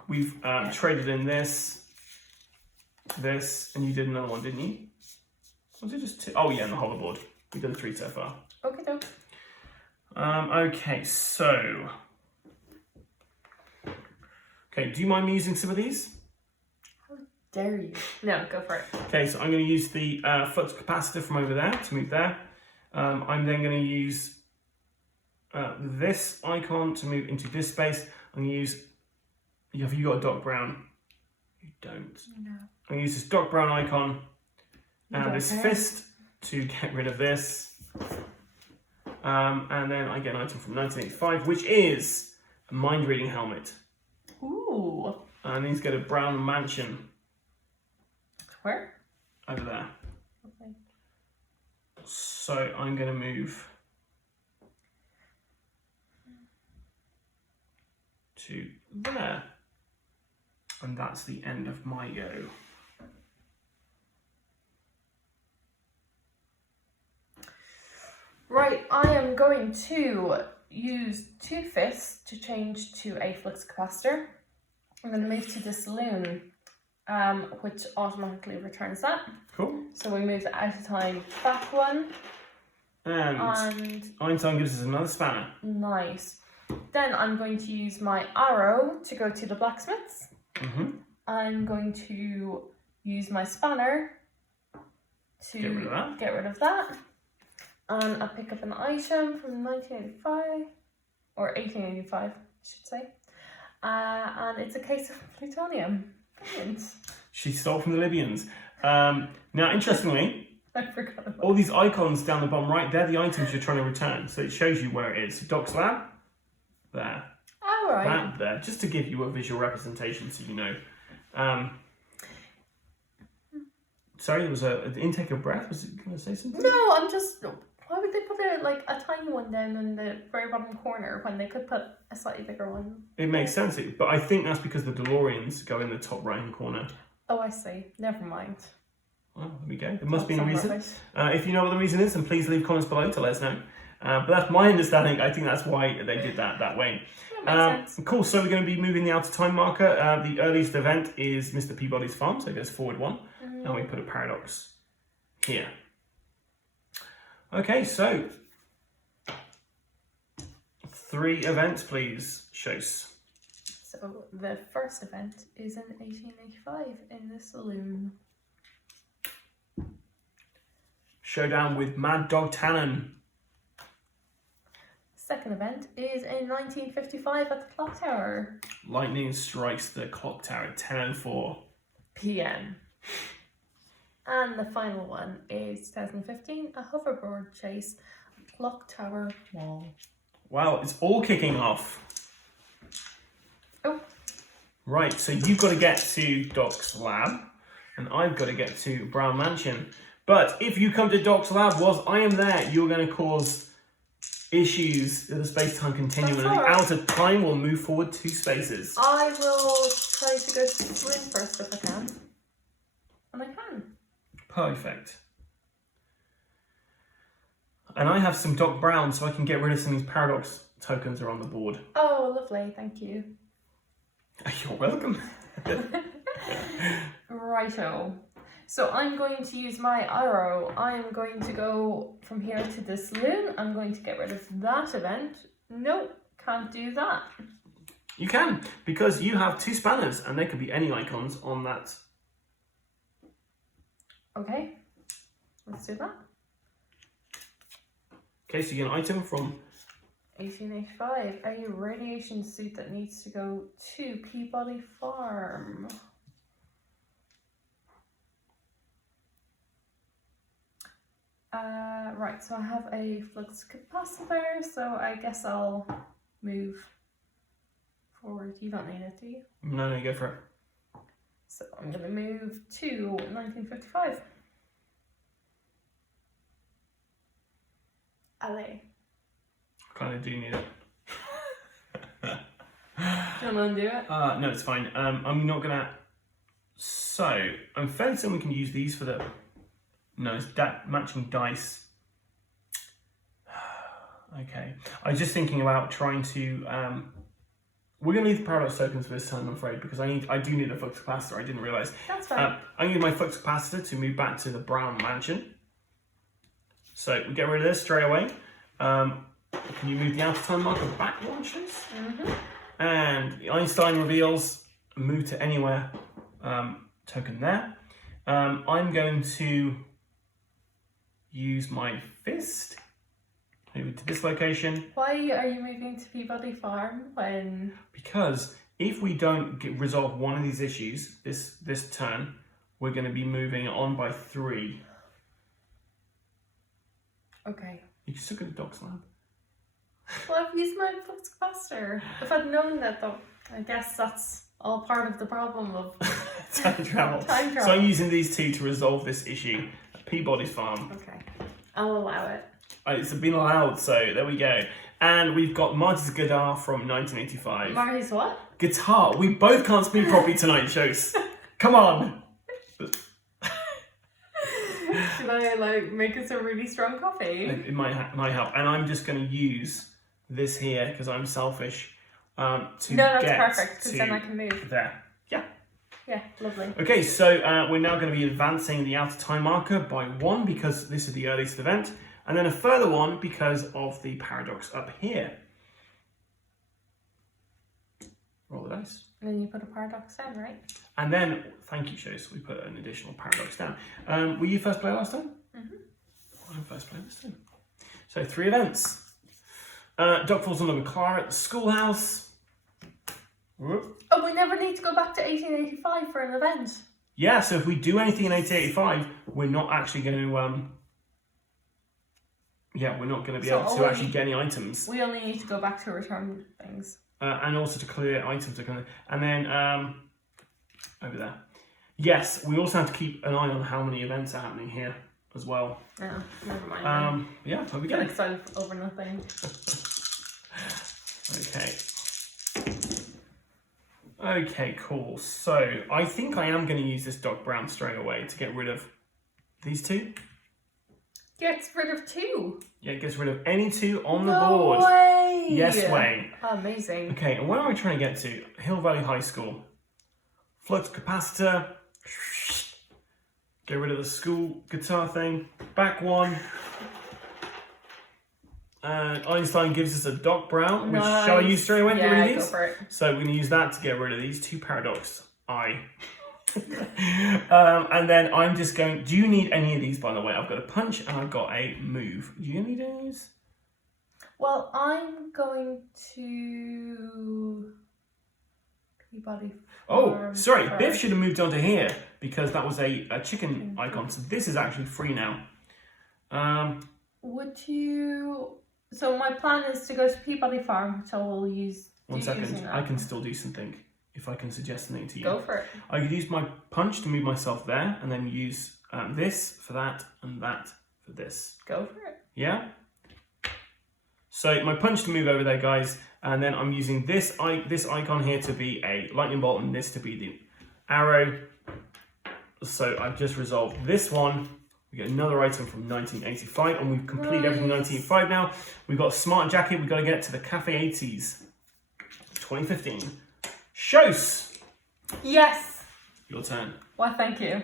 traded in this, and you did another one, didn't you? Was it just 2? Oh yeah, and the hoverboard. We've done 3 so far. Okay, doke. Okay, so. Okay, do you mind me using some of these? Dare you? No, go for it. Okay, so I'm going to use the flux capacitor from over there to move there. I'm then going to use this icon to move into this space. I'm going to use. Have you got a dark brown? You don't. No. I'm going to use this dark brown icon and this Okay. fist to get rid of this. And then I get an item from 1985, which is a mind reading helmet. Ooh. And these go to Brown Mansion Where? over there. Okay. So I'm going to move to there. And that's the end of my go. Right, I am going to use two fists to change to a flux capacitor. I'm going to move to the saloon, which automatically returns that. Cool. So we move it out of time, back one, And Einstein gives us another spanner. nice. Then I'm going to use my arrow to go to the blacksmiths. Mm-hmm. I'm going to use my spanner to Get rid of that. And I'll pick up an item from 1985, or 1885, I should say. And it's a case of plutonium. Brilliant. She stole from the Libyans. Now, interestingly, I forgot about all these icons down the bottom right, they're the items you're trying to return. So it shows you where it is. So Doc's Lab, there. All right. That there, just to give you a visual representation so you know. Sorry, there was an intake of breath. Was it going to say something? No, I'm just. Why would they put like a tiny one down in the very bottom corner when they could put a slightly bigger one? It makes sense, but I think that's because the DeLoreans go in the top right hand corner. Oh, I see. Never mind. Well, there we go. There must be a That's reason. rubbish. If you know what the reason is, then please leave comments below to let us know. But that's my understanding. I think that's why they did that way. That makes sense. Cool. So we're going to be moving the out of time marker. The earliest event is Mr. Peabody's farm, so it goes forward one. And we put a paradox here. Okay, so 3 events, please, Seos. So the first event is in 1885 in the saloon. Showdown with Mad Dog Tannen. Second event is in 1955 at the clock tower. Lightning strikes the clock tower at 10:04 PM. And the final one is 2015, a hoverboard chase at clock tower wall. Wow, it's all kicking off. Oh. Right, so you've got to get to Doc's lab, and I've got to get to Brown Mansion. But if you come to Doc's lab whilst I am there, you're going to cause issues with the space-time continuum, and the out of time will move forward 2 spaces. I will try to go to the saloon first if I can. And I can. Perfect. And I have some Doc Brown, so I can get rid of some of these paradox tokens that are on the board. Oh, lovely, thank you. You're welcome. Righto. So I'm going to use my arrow. I am going to go from here to the saloon. I'm going to get rid of that event. Nope, can't do that. You can, because you have 2 spanners, and they could be any icons on that. Okay, let's do that. Okay, so you get an item from 1885, a radiation suit that needs to go to Peabody Farm. Right, so I have a flux capacitor, so I guess I'll move forward. You don't need it, do you? No, you go for it. So I'm going to move to 1955. LA. Kind of do need it. Do you want to undo it? No, it's fine. I'm not gonna. So I'm fairly certain we can use these for the. No, it's that matching dice. Okay, I was just thinking about trying to. We're gonna leave the paradox tokens for this time, I'm afraid, because I do need a flux capacitor. I didn't realise. That's fine. I need my flux capacitor to move back to the Brown Mansion. So we get rid of this straight away. Can you move the outer time marker back one, Seos? Mm-hmm. And the Einstein reveals move to anywhere token there. I'm going to use my fist, move to this location. Why are you moving to Peabody Farm when... Because if we don't resolve one of these issues this turn, we're going to be moving on by 3. Okay. You can still go to Doc's lab. Well, I've used my flux capacitor. If I'd known that, though, I guess that's all part of the problem of Time travel. Time travel. So I'm using these 2 to resolve this issue at Peabody's farm. Okay, I'll allow it. It's been allowed, so there we go. And we've got Marty's guitar from 1985. Marty's what? Guitar. We both can't speak properly tonight, Seos. Come on. Should I like make us a really strong coffee? It might help. And I'm just going to use this here because I'm selfish. To No, that's get perfect because to then I can move. there. Yeah. Yeah, lovely. Okay, so we're now going to be advancing the outer time marker by 1 because this is the earliest event, and then a further 1 because of the paradox up here. Roll the dice. And then you put a paradox down, right? And then, thank you, Seos, we put an additional paradox down. Were you first player last time? Mm-hmm. I'm first player this time. So 3 events. Doc falls in love with Clara at the schoolhouse. Whoop. Oh, we never need to go back to 1885 for an event. Yeah, so if we do anything in 1885, we're not actually going to, we're not going to be So able to actually get any items. We only need to go back to return things. And also to clear items. And then, over there. Yes, we also have to keep an eye on how many events are happening here as well. Oh, never mind. Yeah, there we Get go. excited over nothing. Okay, cool. So I think I am going to use this Doc Brown straight away to get rid of these 2. Gets rid of 2. Yeah, it gets rid of any 2 on the No board. way. Yes way. Amazing. Okay, and where am I trying to get to? Hill Valley High School. Flux capacitor. Get rid of the school guitar thing. Back 1. Einstein gives us a Doc Brown, which shall I use straight away to get rid of Yeah, these? go for it. So we're going to use that to get rid of these 2 paradox. And then I'm just going... Do you need any of these, by the way? I've got a punch and I've got a move. Do you need any of these? Well, I'm going to Peabody Oh, Farm sorry. first. Biff should have moved on to here because that was a chicken icon. So this is actually free now. Would you... So my plan is to go to Peabody Farm, which I will use... One using second. that. I can still do something if I can suggest something to you. Go for it. I could use my punch to move myself there and then use this for that and that for this. Go for it. Yeah? So my punch to move over there, guys, and then I'm using this icon here to be a lightning bolt and this to be the arrow. So I've just resolved this one. We get another item from 1985 and we've completed everything in 1985 now. We've got a smart jacket. We've got to get to the Cafe 80s. 2015. Seos! Yes! Your turn. Why, thank you.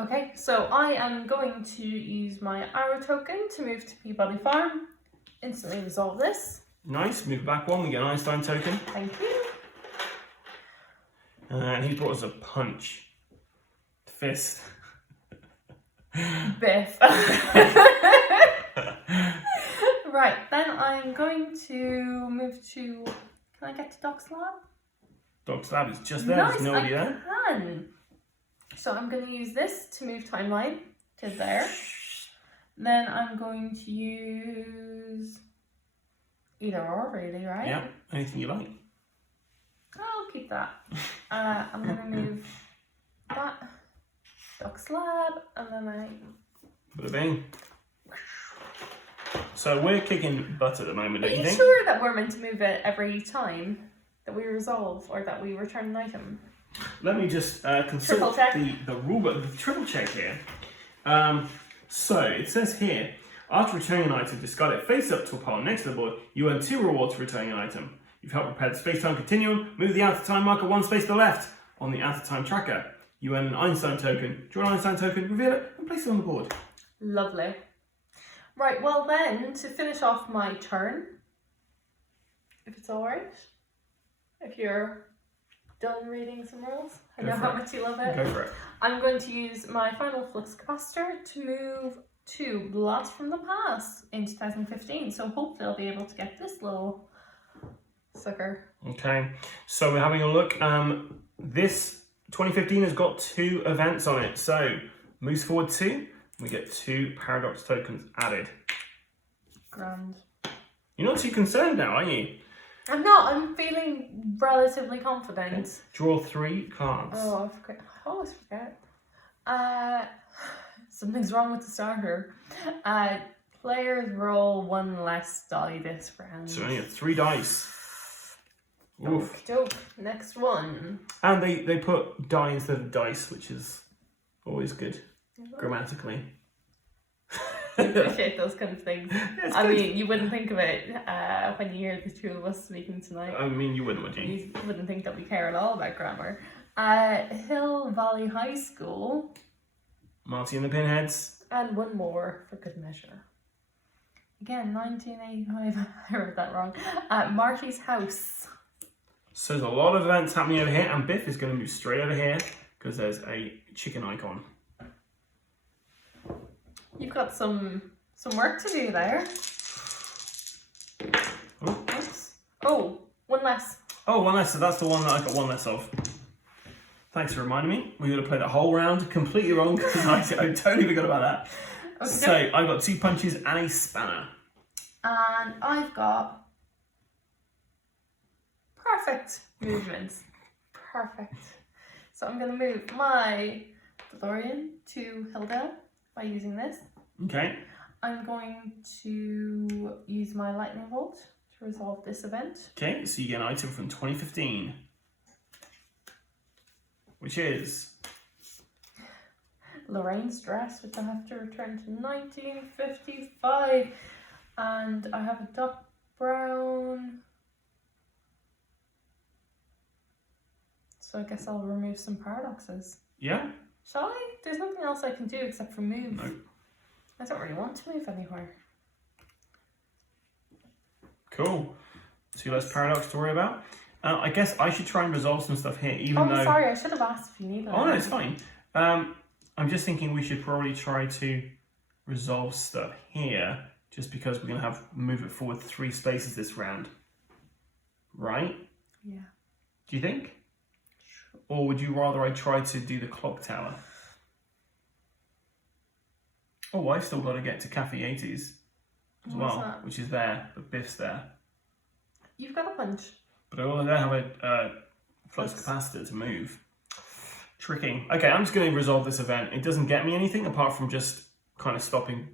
Okay, so I am going to use my arrow token to move to Peabody Farm. Instantly resolve this. Nice. Move back 1. We get an Einstein token. Thank you. And he brought us a punch. Fist. Biff. Right, then I'm going to move to... Can I get to Doc's lab? Doc's lab is just there. Nice, There's nobody I there. can. So I'm going to use this to move timeline to there. Then I'm going to use either or, really, right? Yeah, anything you like. I'll keep that. I'm going to move that, Doc's lab, and then I... Bada bing. So we're kicking butt at the moment, Are don't you you think? sure that we're meant to move it every time that we resolve or that we return an item? Let me just Triple consult check. the rule book, the triple check here. So it says here, after returning an item, discard it face up to a pile next to the board. You earn 2 rewards for returning an item. You've helped prepare the space-time continuum. Move the outer time marker 1 space to the left on the outer time tracker. You earn an Einstein token. Draw an Einstein token, reveal it, and place it on the board. Lovely. Right, well then, to finish off my turn, if it's alright, if you're done reading some rules, I know how much you love it. Go for it. I'm going to use my final flux capacitor to move to Blast from the Past in 2015. So hopefully I'll be able to get this little sucker. Okay, so we're having a look. This 2015 has got 2 events on it. So moves forward 2, we get 2 paradox tokens added. Grand. You're not too concerned now, are you? I'm not. I'm feeling relatively confident. Okay. Draw 3 cards. Oh, I always forget. Something's wrong with the starter. Players roll 1 less die this round. So only have 3 dice. Oof. Dope. Next one. And they put die instead of dice, which is always good grammatically. I appreciate those kind of things. It's I good. mean, you wouldn't think of it when you hear the 2 of us speaking tonight. I mean, you wouldn't, would you? You wouldn't think that we care at all about grammar. Hill Valley High School. Marty and the Pinheads. And 1 more for good measure. Again, 1985. I wrote that wrong. Marty's House. So there's a lot of events happening over here, and Biff is going to move straight over here because there's a chicken icon. You've got some work to do there. Oh. Oops. Oh, 1 less. Oh, 1 less. So that's the one that I got 1 less of. Thanks for reminding me. We would have played that whole round completely wrong because I totally forgot about that. Okay. So I've got 2 punches and a spanner. And I've got perfect movements. Perfect. So I'm going to move my DeLorean to Hilda by using this. Okay. I'm going to use my lightning bolt to resolve this event. Okay, so you get an item from 2015. Which is? Lorraine's dress, which I have to return to 1955. And I have a Doc Brown. So I guess I'll remove some paradoxes. Yeah? Shall I? There's nothing else I can do except for move. No. I don't really want to move anywhere. Cool. 2 less paradox to worry about. I guess I should try and resolve some stuff here, even though... sorry, I should have asked if you need it. Oh, no, it's fine. I'm just thinking we should probably try to resolve stuff here, just because we're going to have move it forward 3 spaces this round. Right? Yeah. Do you think? Or would you rather I try to do the clock tower? Oh, I've still got to get to Cafe 80s as What's well, that? which is there, but Biff's there. You've got a punch. But I don't have a flux capacitor to move. Tricky. Okay, I'm just going to resolve this event. It doesn't get me anything apart from just kind of stopping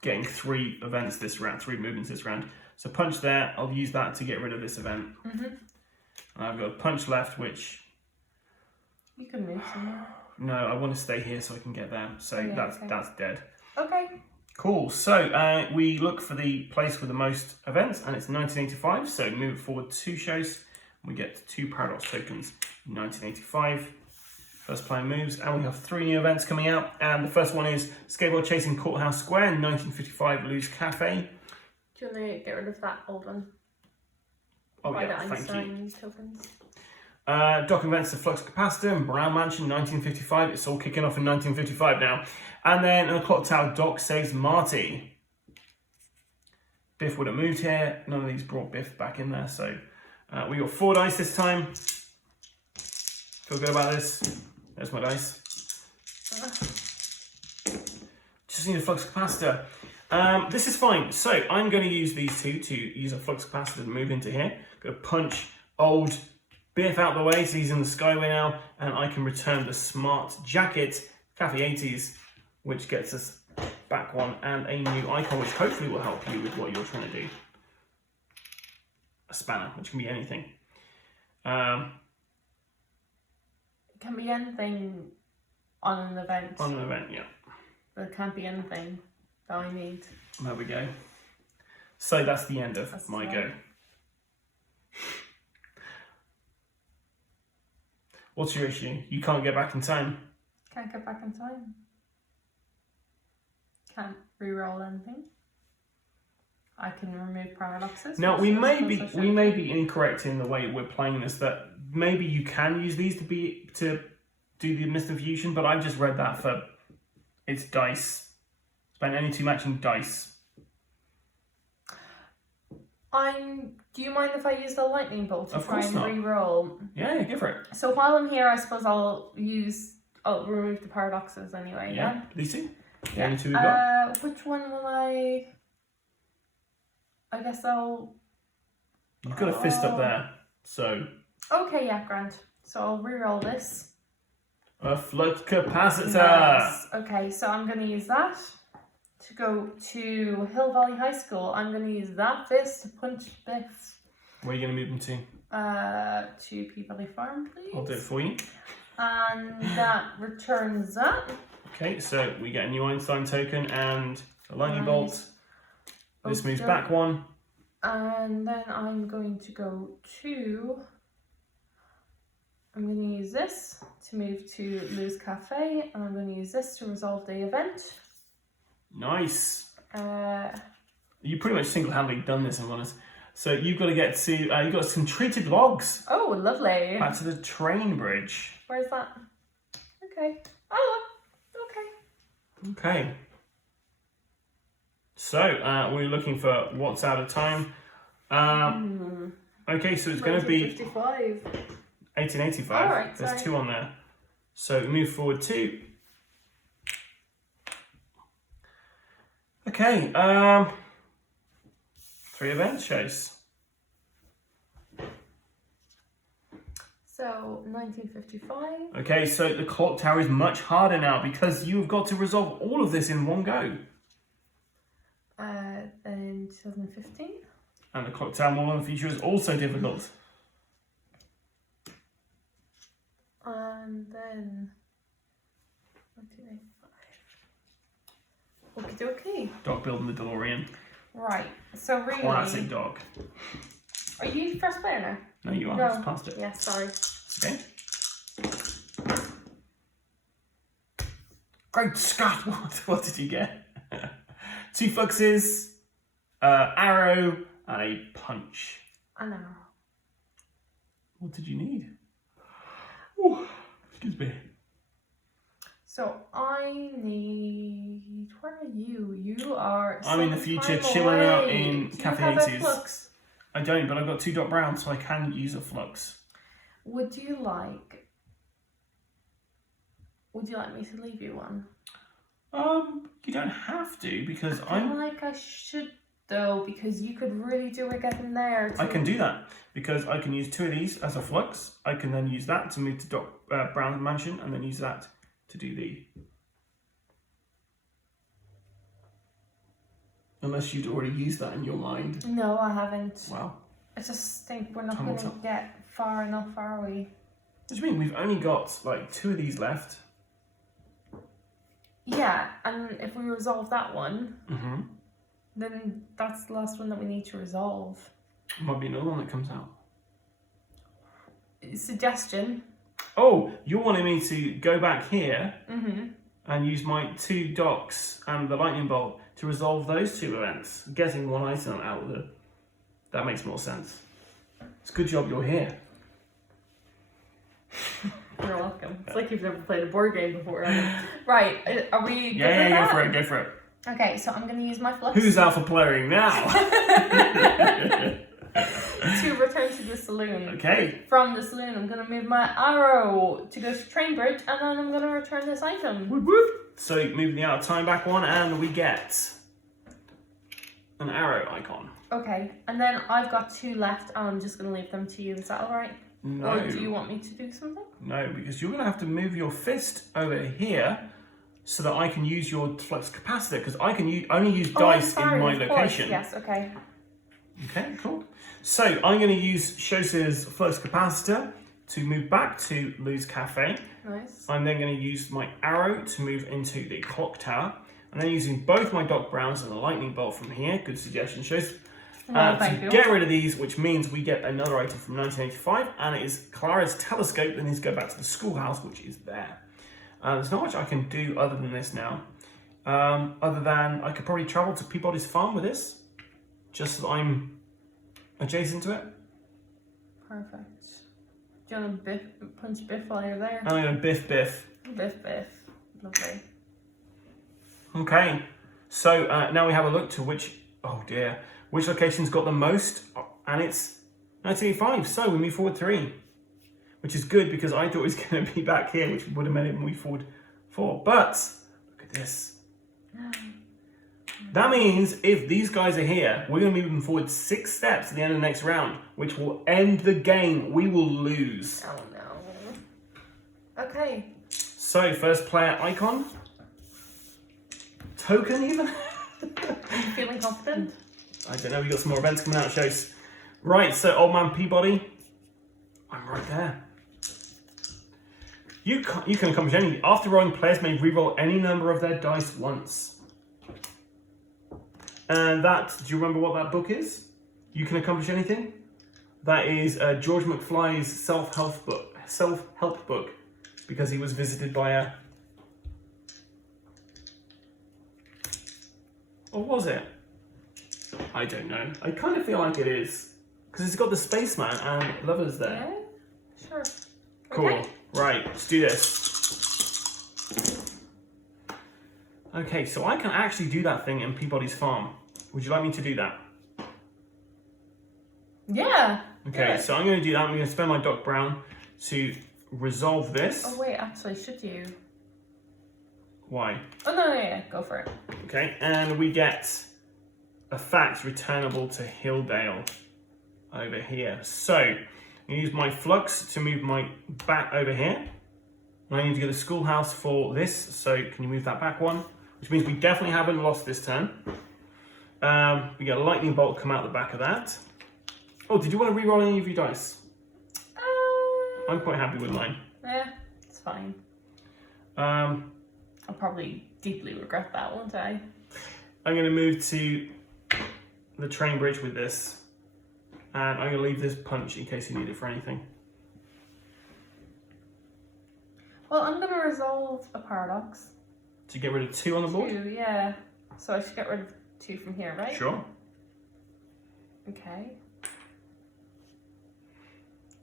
getting 3 events this round, 3 movements this round. So punch there, I'll use that to get rid of this event. Mm-hmm. And I've got a punch left, which... You can move somewhere. No, I want to stay here so I can get there. So Okay, that's okay. that's dead. Okay. Cool. So we look for the place with the most events, and it's 1985. So move it forward 2 shows. We get 2 paradox tokens in 1985. First player moves, and we have 3 new events coming out. And the first one is Skateboard Chasing Courthouse Square, 1955 Lou's Cafe. Do you want to get rid of that old one? Oh By yeah, the thank you. Einstein tokens. Dock Events, the Flux Capacitor, and Brown Mansion, 1955. It's all kicking off in 1955 now. And then in the Clock Tower, Doc saves Marty. Biff would have moved here. None of these brought Biff back in there. So we got 4 dice this time. Feel good about this. There's my dice. Just need a Flux Capacitor. This is fine. So I'm going to use these 2 to use a Flux Capacitor to move into here. Going to punch old Biff out the way so he's in the Skyway now, and I can return the Smart Jacket, Cafe 80s, which gets us back 1 and a new icon, which hopefully will help you with what you're trying to do. A spanner, which can be anything. It can be anything on an event. On an event, yeah. But it can't be anything that I need. There we go. So that's the end of That's my right. go. What's your issue? You can't get back in time. Can't get back in time. Can't re-roll anything. I can remove paradoxes. Now which we I may suppose I be should. incorrect in the way we're playing this. That maybe you can use these to do the Mr. Fusion, but I've just read that for it's dice. Spend any two matching dice. Do you mind if I use the lightning bolt to Of try course and not. re-roll? Yeah, go for it. So while I'm here, I suppose I'll remove the paradoxes anyway. Yeah. These two. The Yeah. only two we've got. Which one will I? I guess I'll. You've got a fist up there, so Okay, yeah, grand. So I'll re-roll this. a flux capacitor. Nice. Okay, so I'm going to use that to go to Hill Valley High School. I'm going to use that fist to punch Biff Where are you going to move them to? to Peabody Farm, please. I'll do it for you. And that returns that. Okay, so we get a new Einstein token and a lightning Nice. bolt. This moves Okay. back one. And then I'm going to go to. I'm going to use this to move to Lou's Cafe, and I'm going to use this to resolve the event. Nice. Uh, You pretty much single-handedly done this, I'm honest. So you've got to get to. You've got some treated logs oh, lovely. back to the train bridge. Where's that? Okay. Oh, okay. Okay. So we're looking for what's out of time. Okay, so it's going to be 1955. 1885. All right, There's sorry. 2 on there. So move forward 2. Okay. 3 events, Chase. So 1955. Okay, so the clock tower is much harder now because you've got to resolve all of this in one go. Then 2015. And the clock tower more in the future is also difficult. And then 1985. Okie dokie. Doc building the DeLorean. Right. So really, Classic Doc. are you first player now? No, you are. No. Just past it. Yeah. Sorry. It's okay. Great Scott! What did you get? 2 fluxes, arrow, and a punch. An arrow. What did you need? Ooh, excuse me. So I need. Where are you? You are. I'm in the some future, time chilling out away. in Do Cafe you have a 80s. flux? I don't, but I've got 2 Doc Brown, so I can use a flux. Would you like me to leave you one? You don't have to because I feel like I should though, because you could really do a get in there. I can do that because I can use 2 of these as a flux. I can then use that to move to Doc Brown's mansion, and then use that to do the. Unless you'd already used that in your mind. No, I haven't. Wow. I just think we're not Time going will to tell. get far enough, are we? What do you mean? We've only got like 2 of these left. Yeah, and if we resolve that one, Mm-hmm. then that's the last one that we need to resolve. Might be another one that comes out. Suggestion. Oh, you're wanting me to go back here Mm-hmm. and use my 2 docks and the lightning bolt to resolve those 2 events, getting 1 item out of it. That makes more sense. It's a good job you're here. You're welcome. It's like you've never played a board game before. Right, are we good Yeah, with go that? for it, go for it. Okay, so I'm going to use my flux Who's alpha playing now? to return to the saloon. Okay. From the saloon, I'm going to move my arrow to go to train bridge, and then I'm going to return this item. Whoop, whoop. So moving the out of time back one, and we get an arrow icon. Okay, and then I've got 2 left, and I'm just going to leave them to you. Is that alright? No. Or do you want me to do something? No, because you're going to have to move your fist over here so that I can use your flux capacitor, because I can only use dice I'm sorry, in my of course. location. Yes, okay. Okay, cool. So I'm going to use Seos' flux capacitor to move back to Lou's Cafe. Nice. I'm then going to use my arrow to move into the clock tower. And then using both my Doc Browns and the lightning bolt from here, good suggestion, Seos, Thank to you. get rid of these, which means we get another item from 1985, and it is Clara's telescope that needs to go back to the schoolhouse, which is there. There's not much I can do other than this now. Other than I could probably travel to Peabody's farm with this, just so that I'm adjacent to it. Perfect. Do you want to punch Biff while you're there? I'm going to biff. Biff. Lovely. Okay, so now we have a look to which location's got the most, and it's 1985. So we move forward 3, which is good because I thought it was going to be back here, which would have made it move forward 4. But look at this. That means if these guys are here, we're going to move them forward 6 steps at the end of the next round, which will end the game. We will lose. Oh no. Okay. So first player icon. Token even? Are you feeling confident? I don't know, we got some more events coming out, shows. Right, so Old Man Peabody. I'm right there. You can accomplish anything. After rolling, players may reroll any number of their dice once. And that, do you remember what that book is? You can accomplish anything? That is George McFly's self-help book, because he was visited by a... Or was it? I don't know. I kind of feel like it is. Because it's got the spaceman and Lover's there. Yeah, sure. Cool. Okay. Right, let's do this. Okay, so I can actually do that thing in Peabody's farm. Would you like me to do that? Yeah. Okay, Yeah. so I'm going to do that. I'm going to spend my Doc Brown to resolve this. Oh wait, actually, should you? Why? Oh no, yeah, go for it. Okay, and we get a fact returnable to Hilldale over here. So, I'm going to use my flux to move my bat over here. And I need to get the schoolhouse for this, so can you move that back one? Which means we definitely haven't lost this turn. We get a lightning bolt come out the back of that. Oh, did you want to re-roll any of your dice? I'm quite happy with mine. Yeah, it's fine. I'll probably deeply regret that, won't I? I'm going to move to the train bridge with this. And I'm going to leave this punch in case you need it for anything. Well, I'm going to resolve a paradox. To get rid of 2 on the board? 2, yeah. So I should get rid of 2 from here, right? Sure. Okay.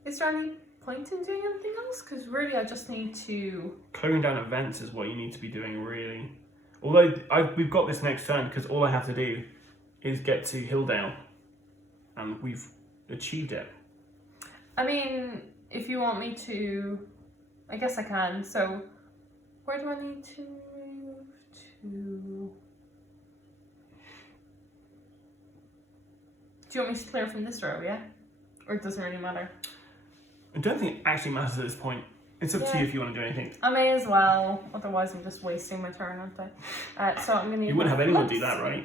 Is there any point in doing anything else? Because really I just need to... Closing down events is what you need to be doing, really. Although we've got this next turn, because all I have to do is get to Hilldale. And we've achieved it. I mean, if you want me to... I guess I can. So, where do I need to move to? Do you want me to clear from this row, yeah? Or it doesn't really matter? I don't think it actually matters at this point. It's up to Yeah. you if you want to do anything. I may as well, otherwise I'm just wasting my turn, aren't I? So I'm going to use You wouldn't my have anyone flux do that, right?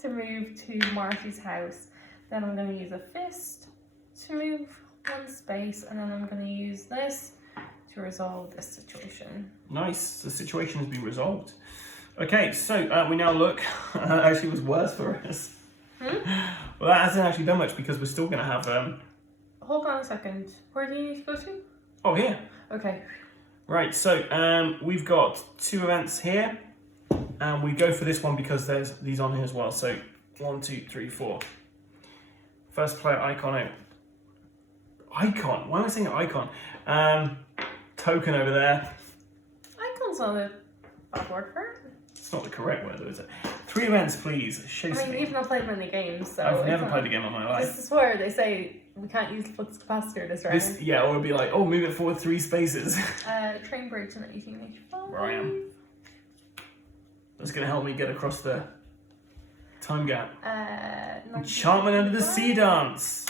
to move to Marty's house. Then I'm going to use a fist to move 1 space, and then I'm going to use this to resolve this situation. Nice, the situation has been resolved. Okay, so we now look, actually was worse for us. Well, that hasn't actually done much because we're still going to have... Hold on a second. Where do you need to go to? Oh, here. Okay. Right, so we've got 2 events here. And we go for this one because there's these on here as well. So 1, 2, 3, 4. First player icon out. Icon? Why am I saying icon? Token over there. Icon's not a bad word for it. It's not the correct word though, is it? 3 events, please. Show I mean, me. you've not played many games, so... I've it's never not- played a game in my life. This is where they say we can't use the flux capacitor this round. This, yeah, or it'd be like, oh, move it forward 3 spaces. Train bridge in 1885. Where I am. That's going to help me get across the time gap. Enchantment Under the Sea Dance.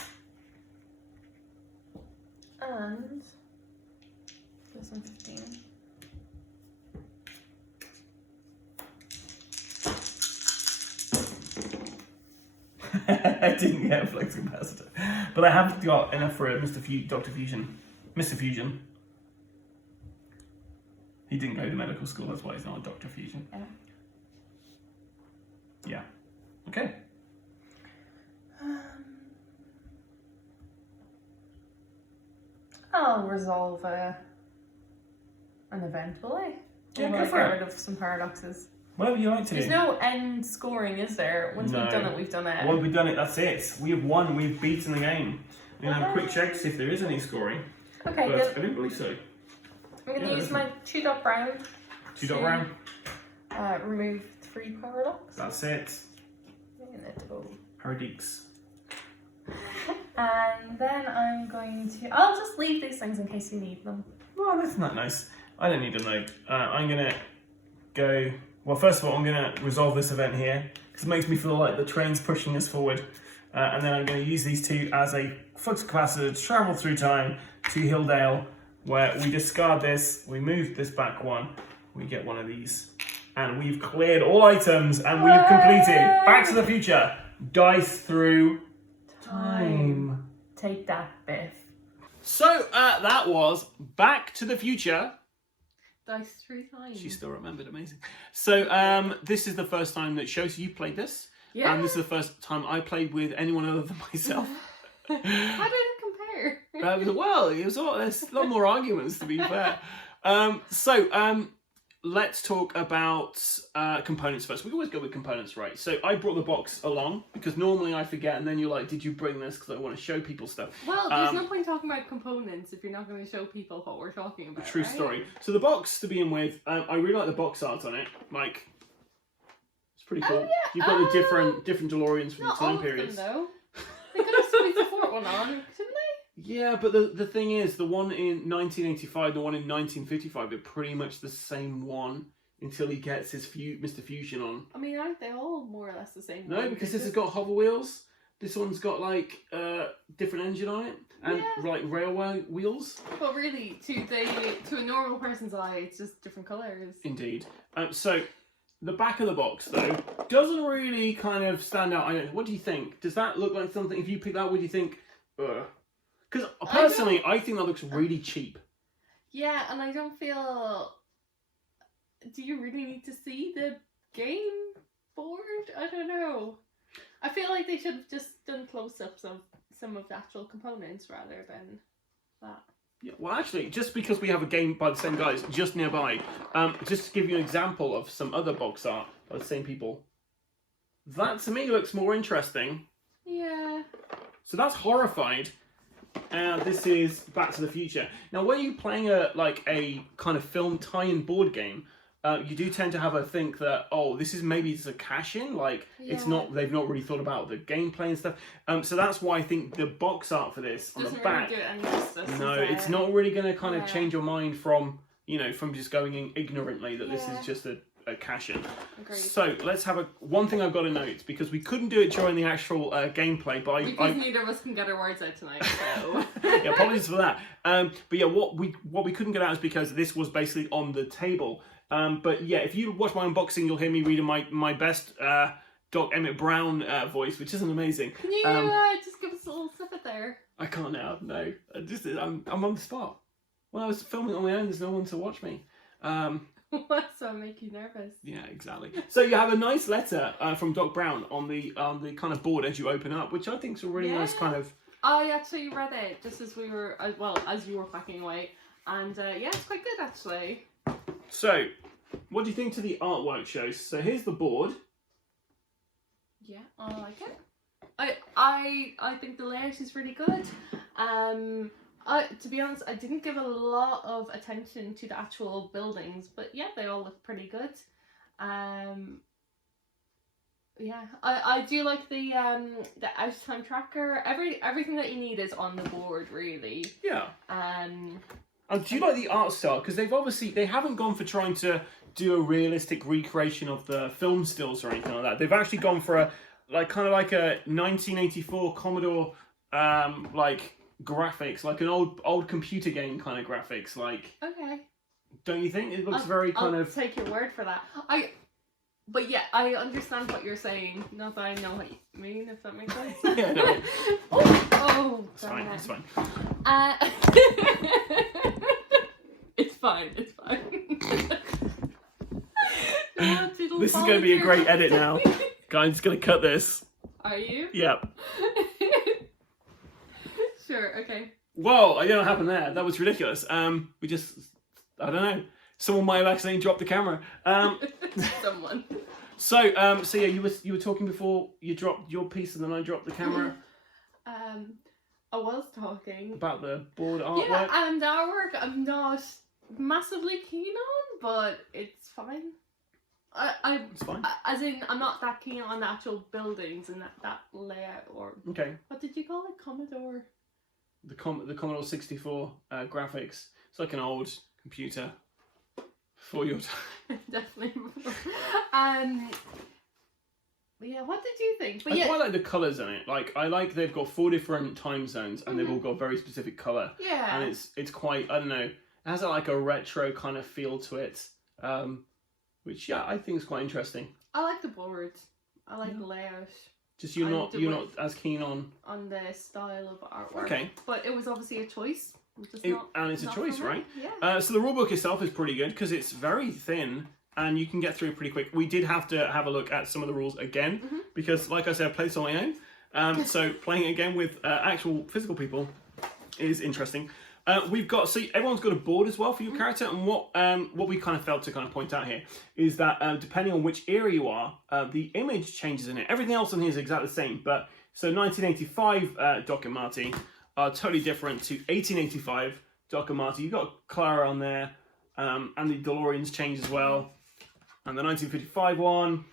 And 2015. I didn't get a flux capacitor, but I have got enough for a Dr. Fusion. Mr. Fusion. He didn't go to medical school, that's why he's not a Dr. Fusion. Yeah. Yeah. Okay. I'll resolve an event, will I? Yeah, Or will go I for get it. rid of some paradoxes? Whatever you like to There's do. no end scoring, is there? Once No. we've done it, we've done it. Once we've done it, that's it. We have won. We've beaten the game. We're going to have a quick check to see if there is any scoring. Okay, But I then don't believe so. I'm going to Yeah, use there's my 2 dot brown. 2 dot round. Remove 3 power locks. That's it. I'm going to go. Paradeeks. And then I'm going to. I'll just leave these things in case you need them. Oh, that's not nice. I don't need them though. I'm going to go. Well, first of all, I'm going to resolve this event here because it makes me feel like the train's pushing us forward. And then I'm going to use these two as a flux capacitor to travel through time to Hilldale, where we discard this, we move this back one, we get one of these, and we've cleared all items, and we've completed Back to the Future. Dice through time. Take that, Biff. So that was Back to the Future. Dice 3 times. She still remembered, amazing. So this is the first time that shows you played this. Yeah. And this is the first time I played with anyone other than myself. How did it compare? Well, there's a lot more arguments, to be fair. Let's talk about components first. We always go with components, right? So I brought the box along because normally I forget, and then you're like, did you bring this? Because I want to show people stuff. Well, there's no point talking about components if you're not going to show people what we're talking about. True right? story. So the box, to begin with, I really like the box art on it. Like, it's pretty cool. Oh, yeah. You've got the different DeLoreans from Not the time all periods. of them, though. They could have squeezed the fourth one on, couldn't they? Yeah, but the thing is, the one in 1985, the one in 1955, they're pretty much the same one until he gets his Mr. Fusion on. I mean, aren't they all more or less the same? No, because this has got hover wheels. This one's got like different engine on it and like railway wheels. But really, to a normal person's eye, it's just different colours. Indeed. So the back of the box though doesn't really kind of stand out. I don't know. What do you think? Does that look like something? If you pick that, would you think? Because personally, I think that looks really cheap. Yeah, and I don't feel. Do you really need to see the game board? I don't know. I feel like they should have just done close-ups of some of the actual components rather than that. Yeah, well, actually, just because we have a game by the same guys just nearby, just to give you an example of some other box art by the same people, that to me looks more interesting. Yeah. So that's Horrified. This is Back to the Future. Now, when you're playing a kind of film tie-in board game, you do tend to have a think that, oh, this is maybe it's a cash-in, it's not, they've not really thought about the gameplay and stuff. So that's why I think the box art for this on the back, really do it any justice, no, it's not really going to kind of change your mind from just going in ignorantly that this is just a cash-in. Agreed. So let's have one thing I've got to note, because we couldn't do it during the actual gameplay, but because neither of us can get our words out tonight, so yeah, apologies for that. But yeah, what we couldn't get out is because this was basically on the table. But yeah, if you watch my unboxing, you'll hear me reading my best Doc Emmett Brown voice, which isn't amazing. Can you just give us a little snippet there? I can't now. No, I'm on the spot. When I was filming on my own, there's no one to watch me. What's that make you nervous? Yeah, exactly. So you have a nice letter from Doc Brown on the kind of board as you open up, which I think is a really nice kind of. I actually read it just as we were, as you were packing away, and yeah, it's quite good actually. So, what do you think to the artwork shows? So here's the board. Yeah, I like it. I think the layout is really good. To be honest, I didn't give a lot of attention to the actual buildings, but yeah, they all look pretty good. Yeah, I do like the out time tracker. Everything that you need is on the board, really. Yeah. And do you like the art style? Because they haven't gone for trying to do a realistic recreation of the film stills or anything like that. They've actually gone for a kind of like a 1984 Commodore graphics, like an old computer game kind of graphics. Okay. Don't you think it looks I'll take your word for that. But yeah, I understand what you're saying. Not that I know what you mean, if that makes sense. Yeah, no. It's fine. It's fine. It's fine. It's fine. This is going to be a great edit now. Guys, just going to cut this. Are you? Yeah. Sure. Okay. Whoa! I don't know what happened there. That was ridiculous. I don't know. Someone might have accidentally dropped the camera. Someone. So yeah, you were talking before you dropped your piece and then I dropped the camera I was talking about the board artwork. Yeah, and artwork I'm not massively keen on, but it's fine. It's fine. As in, I'm not that keen on the actual buildings and that layout, or Okay. what did you call it? Commodore? The Commodore 64 graphics. It's like an old computer for your time. Definitely. Yeah, what did you think? But I yeah, quite like the colours in it. Like, I like they've got 4 different time zones and they've all got very specific colour. yeah, And it's quite, I don't know, it has like a retro kind of feel to it. Which, yeah, I think is quite interesting. I like the board. I like the layout. Just you're not as keen on the style of artwork. Okay. But it was obviously a choice. And it's a choice, for me. right? Yeah. So the rulebook itself is pretty good because it's very thin and you can get through it pretty quick. We did have to have a look at some of the rules again because, like I said, I played this on my own. So playing it again with actual physical people is interesting. We've got, so everyone's got a board as well for your character, and what we kind of felt to kind of point out here is that depending on which era you are, the image changes in it. Everything else in here is exactly the same, but so 1985 Doc and Marty are totally different to 1885 Doc and Marty. You've got Clara on there, and the DeLoreans change as well, and the 1955 one.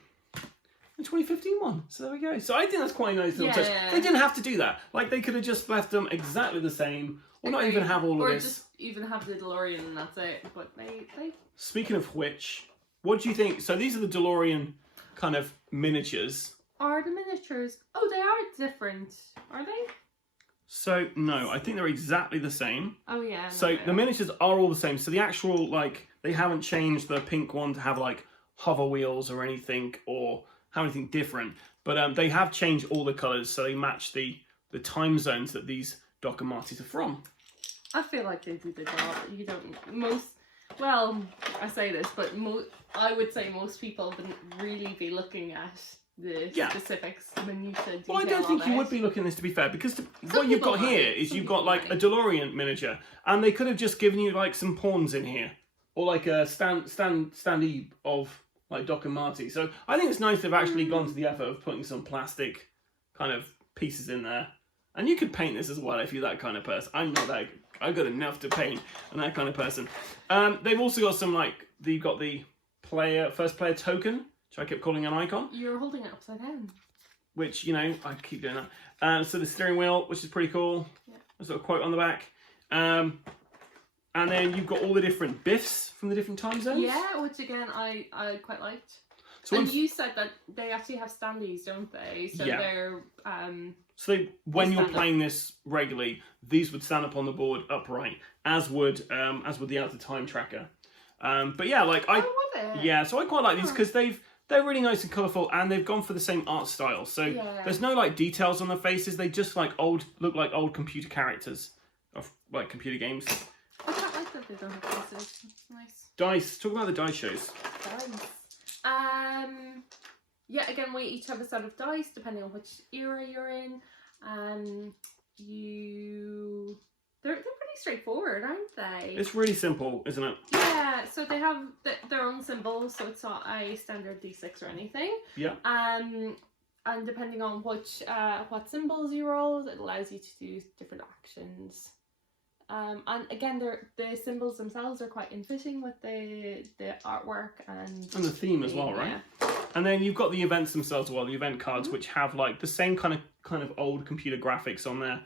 The 2015 one. So there we go. So I think that's quite a nice little touch. Yeah. They didn't have to do that. Like, they could have just left them exactly the same, or not even have all of this. Or just even have the DeLorean and that's it. But they... Speaking of which, what do you think? So these are the DeLorean kind of miniatures. Are the miniatures... Oh, they are different. Are they? So, no, I think they're exactly the same. Oh, yeah. So the miniatures are all the same. So the actual, like, they haven't changed the pink one to have, like, hover wheels or anything, or have anything different. But they have changed all the colours so they match the time zones that these Doc and Martys are from. I feel like they do the job. You don't... Well, I say this, but I would say most people wouldn't really be looking at the specifics, minutiae, detail. Well, I don't think you would be looking at this, to be fair, because what you've got here is you've got like a DeLorean miniature, and they could have just given you like some pawns in here, or like a standee of like Doc and Marty. So I think it's nice they've actually gone to the effort of putting some plastic kind of pieces in there. And you could paint this as well if you're that kind of person. I'm not that. I've got enough to paint. I'm that kind of person. They've also got some you've got the first player token, which I kept calling an icon. You're holding it upside down. Which, I keep doing that. So the steering wheel, which is pretty cool. Yeah. There's a little quote on the back. And then you've got all the different biffs from the different time zones. Yeah, which again I quite liked. So and you said that they actually have standees, don't they? So they're So when you're playing this regularly, these would stand up on the board upright, as would the out of time tracker. But yeah, would it? Yeah, so I quite like these because they're really nice and colourful, and they've gone for the same art style. So there's no like details on their faces; they just look like old computer characters of like computer games. I quite like that they don't have faces. It's nice. Dice. Talk about the dice shows. Dice. Yeah, again, we each have a set of dice depending on which era you're in. They're pretty straightforward, aren't they? It's really simple, isn't it? Yeah, so they have their own symbols, so it's not a standard D6 or anything. Yeah. And depending on what symbols you roll, it allows you to do different actions. And again, the symbols themselves are quite in fitting with the artwork and the theme as well, right? Yeah. And then you've got the events themselves as well, the event cards, which have like the same kind of old computer graphics on there.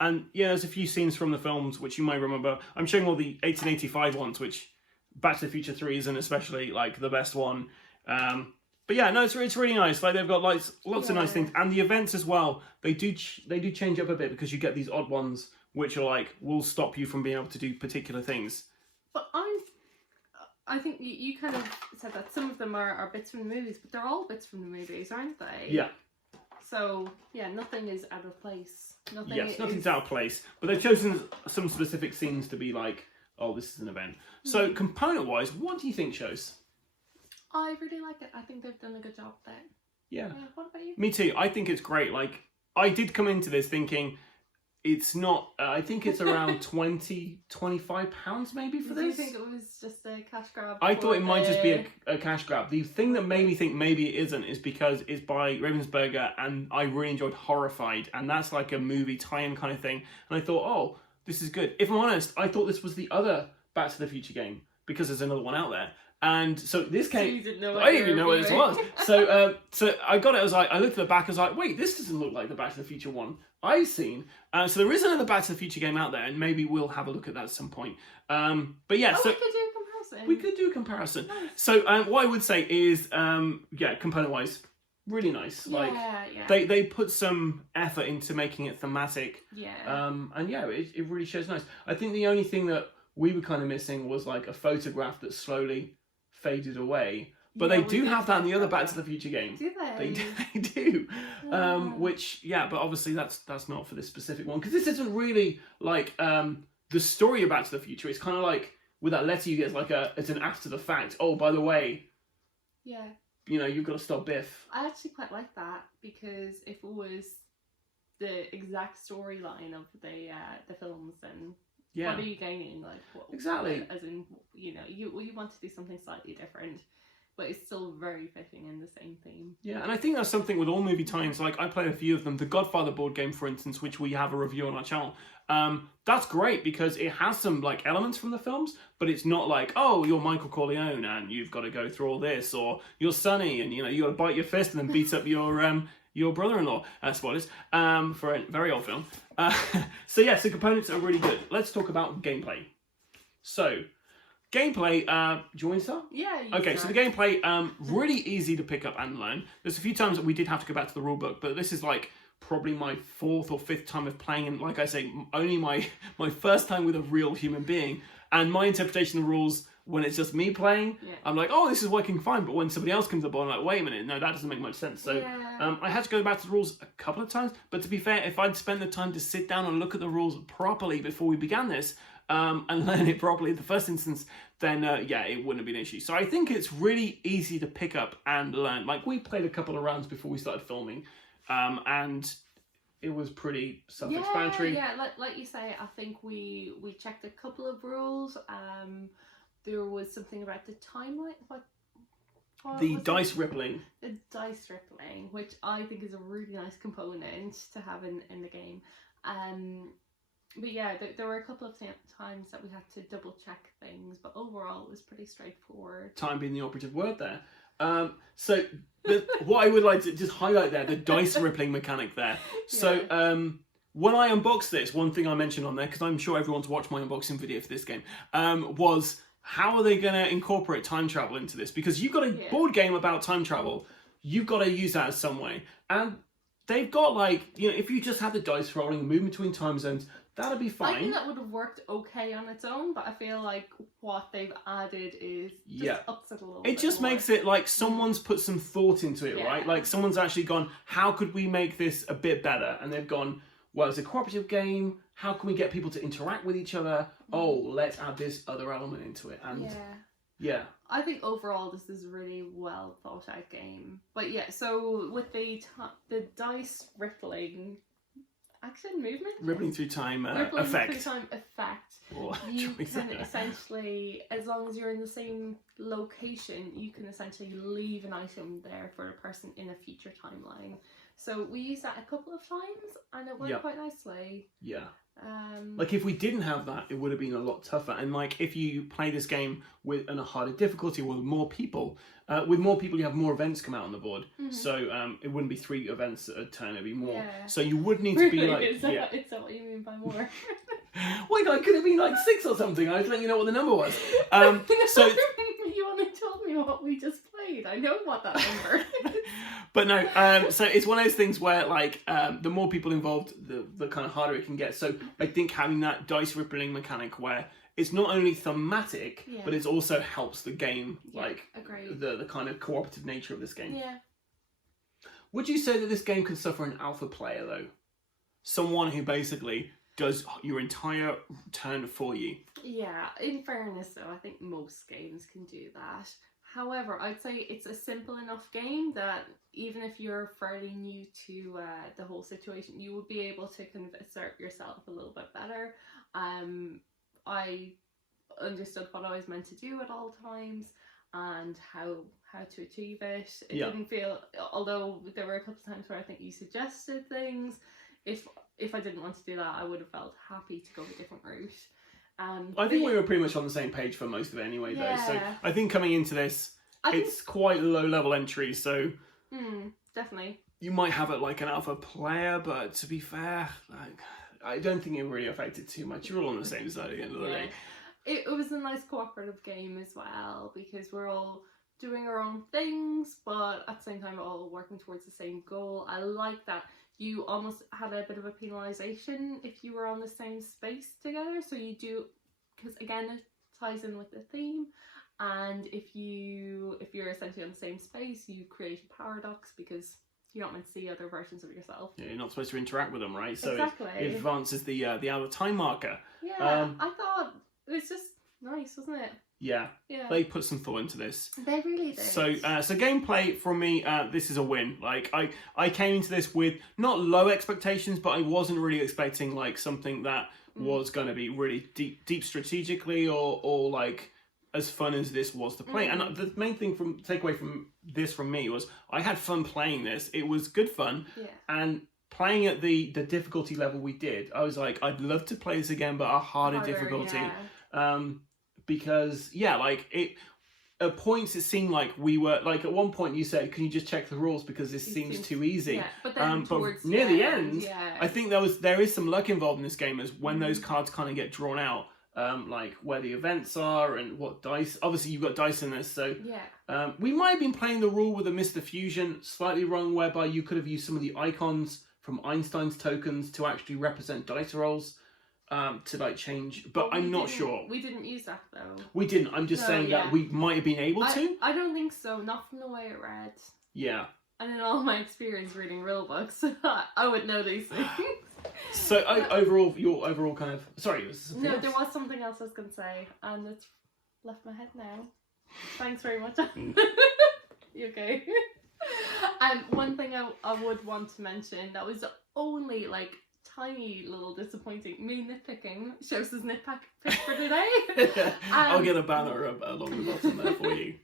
And yeah, there's a few scenes from the films which you might remember. I'm showing all the 1885 ones, which Back to the Future 3 isn't especially like the best one. But yeah, no, it's really nice. Like they've got like lots of nice things, and the events as well. They do change up a bit because you get these odd ones which are like will stop you from being able to do particular things. But I think you kind of said that some of them are bits from the movies, but they're all bits from the movies, aren't they? Yeah. So yeah, nothing is out of place. Nothing's out of place. But they've chosen some specific scenes to be like, oh, this is an event. So component-wise, what do you think, shows? I really like it. I think they've done a good job there. Yeah. What about you? Me too. I think it's great. Like, I did come into this thinking it's not. I think it's around £25 maybe for Did you this. think it was just a cash grab? I thought it might just be the- a cash grab. The thing that made me think maybe it isn't is because it's by Ravensburger, and I really enjoyed Horrified, and that's like a movie tie-in kind of thing. And I thought, oh, this is good. If I'm honest, I thought this was the other Back to the Future game because there's another one out there. And so this came. You didn't know what I you didn't even were know what this reviewing. was. So I got it. I was like, I looked at the back. I was like, wait, this doesn't look like the Back to the Future one I've seen. So there is another Back to the Future game out there, and maybe we'll have a look at that at some point. But yeah, Oh, so we could do a comparison. we could do a comparison. Nice. So what I would say is, component wise, really nice. Like Yeah. they put some effort into making it thematic. Yeah. And yeah, it really shows nice. I think the only thing that we were kind of missing was like a photograph that slowly faded away. But Yeah, they we do did have that in the other have Back that. to the Future game. Do they? They do. Yeah. Which, yeah, but obviously that's not for this specific one. Because this isn't really like the story of Back to the Future. It's kind of like, with that letter you get, it's an after the fact. Oh, by the way, Yeah. you've got to stop Biff. I actually quite like that because if it was the exact storyline of the films, then Yeah. what are you gaining? Like what, Exactly. As in, you want to do something slightly different, but it's still very fitting in the same theme. Yeah, and I think that's something with all movie tie-ins. Like, I played a few of them. The Godfather board game, for instance, which we have a review on our channel. That's great because it has some like elements from the films, but it's not like, oh, you're Michael Corleone and you've got to go through all this, or you're Sonny and you got to bite your fist and then beat up your brother-in-law. Spoilers for a very old film. So yeah, so components are really good. Let's talk about gameplay. So, gameplay, do you want to start? Yeah. Okay, so the gameplay, really easy to pick up and learn. There's a few times that we did have to go back to the rulebook, but this is like probably my 4th or 5th time of playing, and like I say, only my first time with a real human being. And my interpretation of the rules, when it's just me playing, Yeah. I'm like, oh, this is working fine. But when somebody else comes up, I'm like, wait a minute, no, that doesn't make much sense. So Yeah. I had to go back to the rules a couple of times. But to be fair, if I'd spent the time to sit down and look at the rules properly before we began this, and learn it properly in the first instance, then it wouldn't have been an issue. So I think it's really easy to pick up and learn. Like, we played a couple of rounds before we started filming, and it was pretty self-explanatory. Yeah, like you say, I think we checked a couple of rules. There was something about the timeline. What The was dice it? rippling. The dice rippling, which I think is a really nice component to have in the game. But yeah, there were a couple of times that we had to double check things, but overall it was pretty straightforward. Time being the operative word there. So what I would like to just highlight there, the dice rippling mechanic there. So when I unboxed this, one thing I mentioned on there, because I'm sure everyone's watched my unboxing video for this game, was how are they going to incorporate time travel into this? Because you've got a board game about time travel, you've got to use that as some way. And they've got if you just had the dice rolling and moving between time zones, that'd be fine. I think that would have worked okay on its own, but I feel like what they've added is just ups it a little bit. It just more. makes it like someone's put some thought into it, right? Like someone's actually gone, how could we make this a bit better? And they've gone, well, it's a cooperative game. How can we get people to interact with each other? Oh, let's add this other element into it. And yeah. I think overall this is a really well thought out game. But yeah, so with the dice rippling action movement, rippling through time rippling effect. through time effect. Or You choice. can essentially, as long as you're in the same location, you can essentially leave an item there for a person in a future timeline. So we used that a couple of times, and it worked quite nicely. Yeah. Like if we didn't have that, it would have been a lot tougher. And like if you play this game with a harder difficulty with more people, you have more events come out on the board. Mm-hmm. So it wouldn't be 3 events at a turn; it'd be more. Yeah. So you would need to be Really? like, Is that what you mean by more? Well, God, could have been like 6 or something. I was letting you know what the number was. So, you only told me what we just played. I know what that number is. but no. So it's one of those things where like the more people involved, the kind of harder it can get. So I think having that dice rippling mechanic where it's not only thematic, but it also helps the game, agreed. the kind of cooperative nature of this game. Yeah. Would you say that this game could suffer an alpha player though? Someone who basically does your entire turn for you. Yeah, in fairness though, I think most games can do that. However, I'd say it's a simple enough game that even if you're fairly new to the whole situation, you will be able to kind of assert yourself a little bit better. I understood what I was meant to do at all times and how to achieve it. It didn't feel, although there were a couple of times where I think you suggested things, if I didn't want to do that, I would have felt happy to go a different route. I think we were pretty much on the same page for most of it anyway, though. So Yeah. I think coming into this, it's quite low level entry, so definitely. you might have it like an alpha player, but to be fair, like, I don't think it really affected too much. You're all on the same side at the end of the day. It was a nice cooperative game as well, because we're all doing our own things, but at the same time all working towards the same goal. I like that you almost had a bit of a penalisation if you were on the same space together. So you do, because again it ties in with the theme, and if you're essentially on the same space, you create a paradox because you're not meant to see other versions of yourself. Yeah, you're not supposed to interact with them, right? So Exactly. it advances the out of time marker. Yeah, I thought it was just nice, wasn't it? Yeah, they put some thought into this. They really did. So gameplay from me, this is a win. Like I came into this with not low expectations, but I wasn't really expecting like something that was going to be really deep strategically or like as fun as this was to play. And the main thing takeaway from this from me was I had fun playing this. It was good fun, and playing at the difficulty level we did, I was like, I'd love to play this again, but a harder difficulty. Yeah. Because like it at points it seemed like we were like at one point you said, can you just check the rules because this seems too easy. Yeah, but then but near the end, I think there is some luck involved in this game as when those cards kind of get drawn out, like where the events are and what dice. Obviously you've got dice in this, so we might have been playing the rule with a Mr. Fusion slightly wrong, whereby you could have used some of the icons from Einstein's tokens to actually represent dice rolls. To like change, but I'm not sure. We didn't use that though. We didn't. I'm just saying that we might have been able to. I don't think so. Not from the way it read. Yeah. And in all my experience reading rule books, I would know these things. So overall, your overall kind of there was something else I was going to say, and it's left my head now. Thanks very much. You okay? One thing I would want to mention that was only like tiny little disappointing, me nitpicking. Shows his nitpick for today. I'll get a banner along the bottom there for you.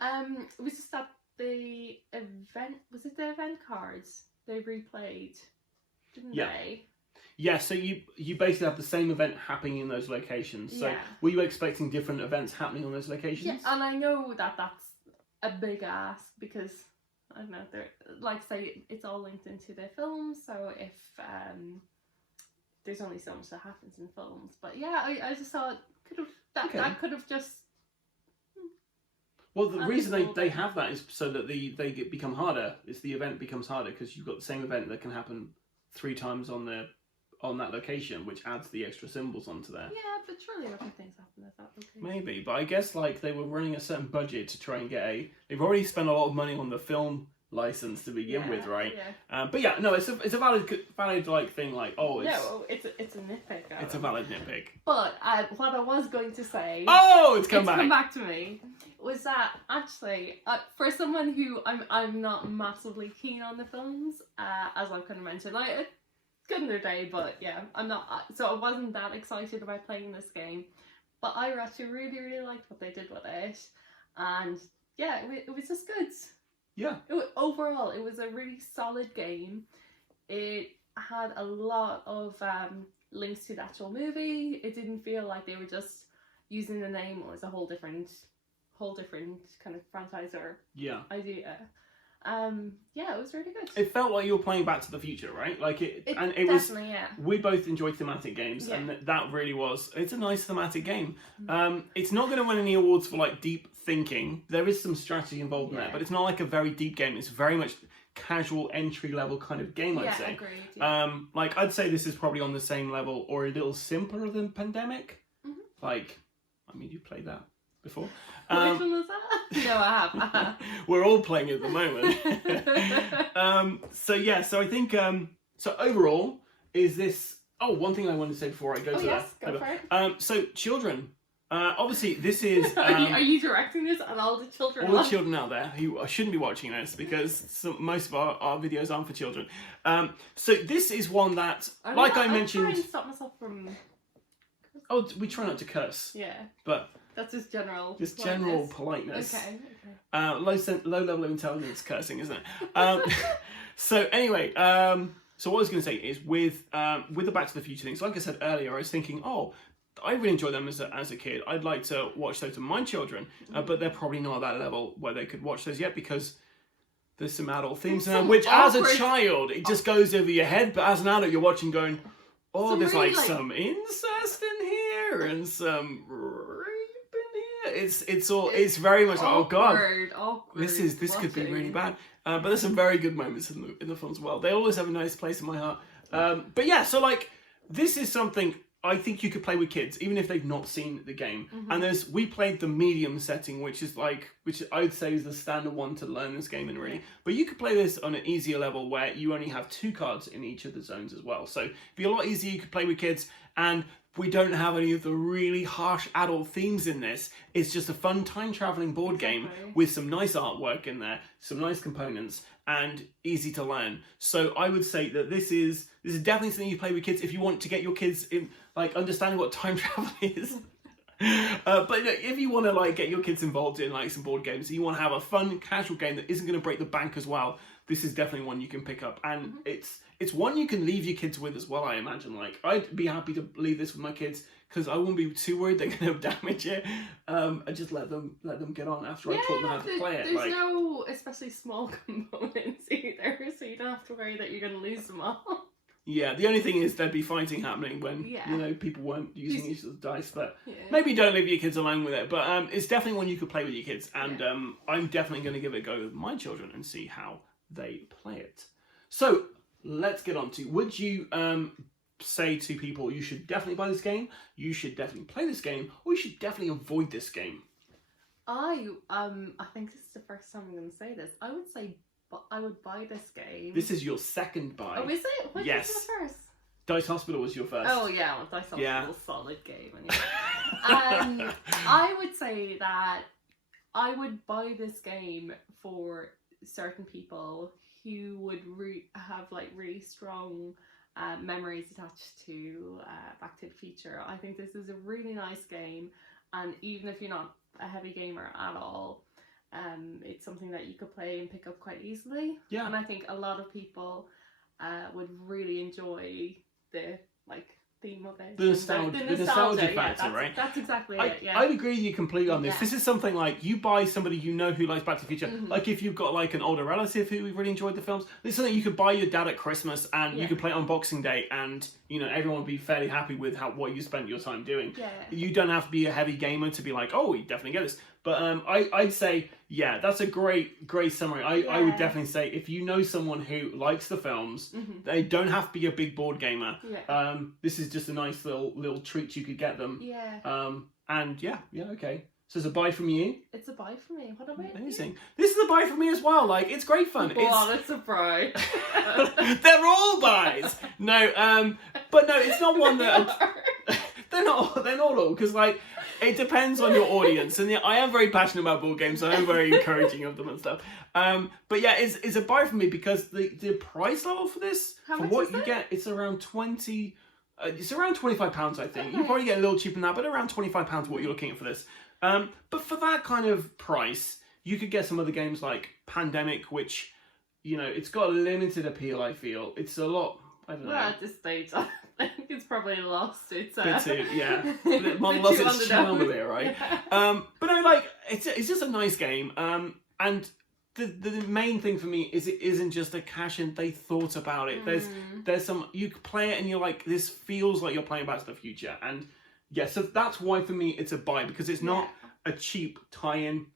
It was just that the event, was it the event cards they replayed, didn't they? Yeah, so you basically have the same event happening in those locations. So were you expecting different events happening on those locations? Yeah, and I know that that's a big ask because I don't know, like say it's all linked into the films, so if there's only so much that happens in films. But yeah, I just thought that could have just. Well, the reason they have that is so that they become harder. It's the event becomes harder because you've got the same event that can happen 3 times on that location, which adds the extra symbols onto there. Yeah, but surely other things happen at that location. Maybe, but I guess like they were running a certain budget to try and get they've already spent a lot of money on the film license to begin with, right? Yeah. But yeah, no, it's a valid like thing. Like it's a nitpick. It's a valid nitpick. But what I was going to say, it's come back to me, was that actually for someone who I'm not massively keen on the films, as I kind of mentioned, like good in their day, but yeah, I'm not. So I wasn't that excited about playing this game, but I actually really really liked what they did with it, and yeah, it was just good. Yeah. Overall, it was a really solid game. It had a lot of links to the actual movie. It didn't feel like they were just using the name as a whole different kind of franchise or idea. It was really good. It felt like you were playing Back to the Future, right? Like it was. We both enjoy thematic games, and that really was. It's a nice thematic game. It's not going to win any awards for like deep thinking. There is some strategy involved in there, but it's not like a very deep game. It's very much casual entry level kind of game. I'd say. Agreed, yeah. Like I'd say this is probably on the same level or a little simpler than Pandemic. Mm-hmm. Like, I mean, you played that before. Which one was that? No, I have. We're all playing it at the moment. So I think so overall is this. Oh, one thing I wanted to say before I go to that. Go for it. So children, Obviously, this is Are you directing this at all the children? all the children out there who shouldn't be watching this because most of our videos aren't for children. So this is one that, I mentioned... I'm trying to stop myself from... Oh, we try not to curse. Yeah. But... That's just general Just politeness. general politeness. Okay. Low level of intelligence cursing, isn't it? So anyway, so what I was going to say is with the Back to the Future things, like I said earlier, I was thinking, oh, I really enjoyed them as a kid. I'd like to watch those to my children, but they're probably not at that level where they could watch those yet because there's some adult themes in there, which as a child, it just goes over your head, but as an adult, you're watching going, oh, there's really, like some incest in here and some rape in here. It's very much like, oh god, this could be really bad. But there's some very good moments in the film as well. They always have a nice place in my heart. But yeah, so like this is something I think you could play with kids, even if they've not seen the game. And we played the medium setting, which I would say is the standard one to learn this game in, really. But you could play this on an easier level where you only have 2 cards in each of the zones as well. So it'd be a lot easier. You could play with kids, and we don't have any of the really harsh adult themes in this. It's just a fun time-traveling board game with some nice artwork in there, some nice components, and easy to learn. So I would say that this is definitely something you play with kids if you want to get your kids in, like, understanding what time travel is. But if you want to like get your kids involved in like some board games, you want to have a fun, casual game that isn't going to break the bank as well, this is definitely one you can pick up, and it's one you can leave your kids with as well. I imagine, like, I'd be happy to leave this with my kids because I wouldn't be too worried they're going to damage it. I just let them get on after I taught them how to play it. There's no especially small components either, so you don't have to worry that you're going to lose them all. Yeah, the only thing is there'd be fighting happening when people weren't using each other's dice. But maybe don't leave your kids alone with it. But it's definitely one you could play with your kids, and I'm definitely going to give it a go with my children and see how they play it. So let's get on to, would you say to people you should definitely buy this game, you should definitely play this game, or you should definitely avoid this game? I think this is the first time I'm going to say this. I would say I would buy this game. This is your second buy. Oh, is it? What was the first? Dice Hospital was your first. Oh yeah, well, Dice Hospital was a solid game. Anyway. I would say that I would buy this game for certain people who would have like really strong memories attached to Back to the Future. I think this is a really nice game, and even if you're not a heavy gamer at all, it's something that you could play and pick up quite easily. Yeah. And I think a lot of people would really enjoy the theme of it. The nostalgia factor, right? That's exactly it. Yeah. I'd agree with you completely on this. Yeah. This is something like you buy somebody you know who likes Back to the Future. Like if you've got like an older relative who really enjoyed the films, this is something you could buy your dad at Christmas, and you could play it on Boxing Day, and everyone would be fairly happy with what you spent your time doing. Yeah. You don't have to be a heavy gamer to be like, oh, you definitely get this. But I'd say, yeah, that's a great summary. I would definitely say if you know someone who likes the films, they don't have to be a big board gamer. Yeah. This is just a nice little treat you could get them. Yeah. And okay. So it's a buy from you. It's a buy from me. What about you? Amazing. This is a buy from me as well. Like, it's great fun. It's a buy. They're all buys. No, but no, it's not one that they're not all because like. It depends on your audience, and I am very passionate about board games, so I am very encouraging of them and stuff. But yeah, it's a buy for me because the price level for this, for what you get, it's around 20. It's around £25, I think. Okay. You probably get a little cheaper than that, but around £25 what you're looking at for this. But for that kind of price, you could get some other games like Pandemic, which it's got a limited appeal. I feel it's a lot. I don't know. Well, at this stage, I think it's probably lost its lost its charm a bit, right? Yeah. But no, like it's just a nice game. And the main thing for me is it isn't just a cash in. They thought about it. There's some, you can play it and you're like, this feels like you're playing Back to the Future. And yeah, so that's why for me it's a buy, because it's not a cheap tie-in.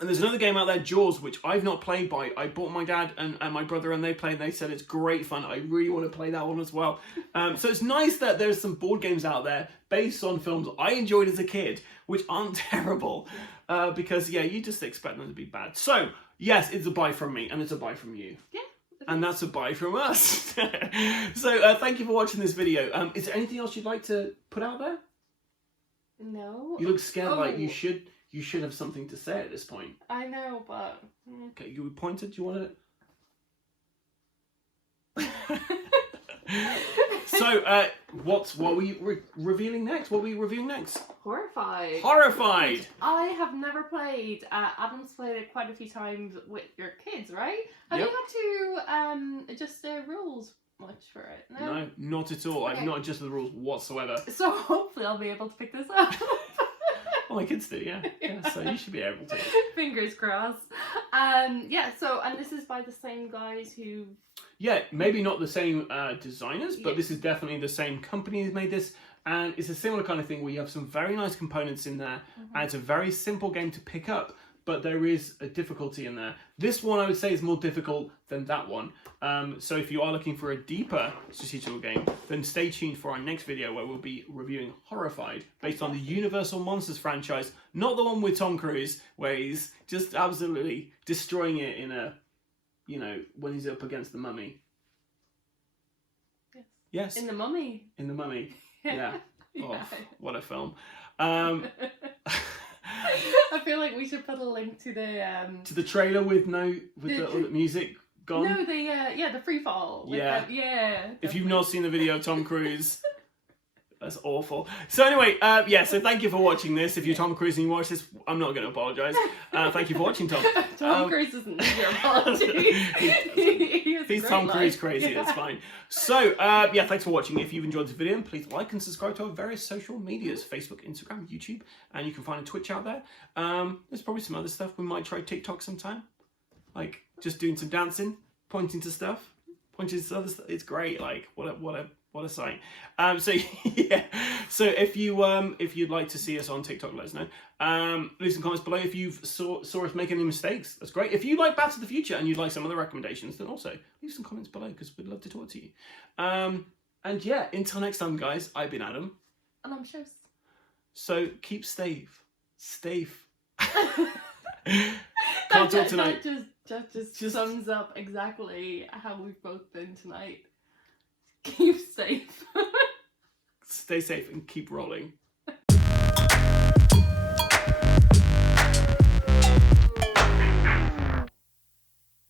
And there's another game out there, Jaws, which I've not played by. I bought my dad and my brother, and they played, and they said it's great fun. I really want to play that one as well. So it's nice that there's some board games out there based on films I enjoyed as a kid, which aren't terrible. Because, you just expect them to be bad. So, yes, it's a buy from me, and it's a buy from you. Yeah. And that's a buy from us. So, thank you for watching this video. Is there anything else you'd like to put out there? No. You look scared. Like Oh. you should have something to say at this point. I know, but. Okay, you pointed. Do you want to? So, what are we revealing next? What are we reviewing next? Horrified. Horrified. I have never played. Adam's played it quite a few times with your kids, right? Have Yep. you had to adjust the rules much for it? No, not at all. I've Okay. not adjusted the rules whatsoever. So hopefully I'll be able to pick this up. Well, my kids do, yeah. Yeah, so you should be able to. Fingers crossed. Yeah. So, and this is by the same guys who. Yeah, maybe not the same designers, but Yeah. this is definitely the same company who's made this. And it's a similar kind of thing where you have some very nice components in there. And it's a very simple game to pick up, but there is a difficulty in there. This one I would say is more difficult than that one. So if you are looking for a deeper strategical game, then stay tuned for our next video where we'll be reviewing Horrified, based on the Universal Monsters franchise, not the one with Tom Cruise, where he's just absolutely destroying it in a, you know, when he's up against the mummy. Yes. Yes. In the Mummy. In the Mummy. Yeah. Oh, Yeah. what a film. I feel like we should put a link to the To the trailer with the music gone. No, the free fall. With Yeah. yeah. If you've not seen the video of Tom Cruise, that's awful. So anyway, so thank you for watching this. If you're Tom Cruise and you watch this, I'm not going to apologise. Thank you for watching, Tom. Tom Cruise doesn't need your apology. He's Tom Cruise crazy, it's fine. So, thanks for watching. If you've enjoyed this video, please like and subscribe to our various social medias, Facebook, Instagram, YouTube, and you can find a Twitch out there. There's probably some other stuff. We might try TikTok sometime. Like, just doing some dancing, pointing to stuff, pointing to other stuff. It's great, like, what a sight. So yeah. So if you'd like to see us on TikTok, let us know. Leave some comments below if you saw us make any mistakes. That's great. If you like Back to the Future and you'd like some other recommendations, then also leave some comments below because we'd love to talk to you. And yeah, until next time, guys. I've been Adam. And I'm Seos. So keep safe. Can't talk tonight. That just sums up exactly how we've both been tonight. Keep safe. Stay safe and keep rolling.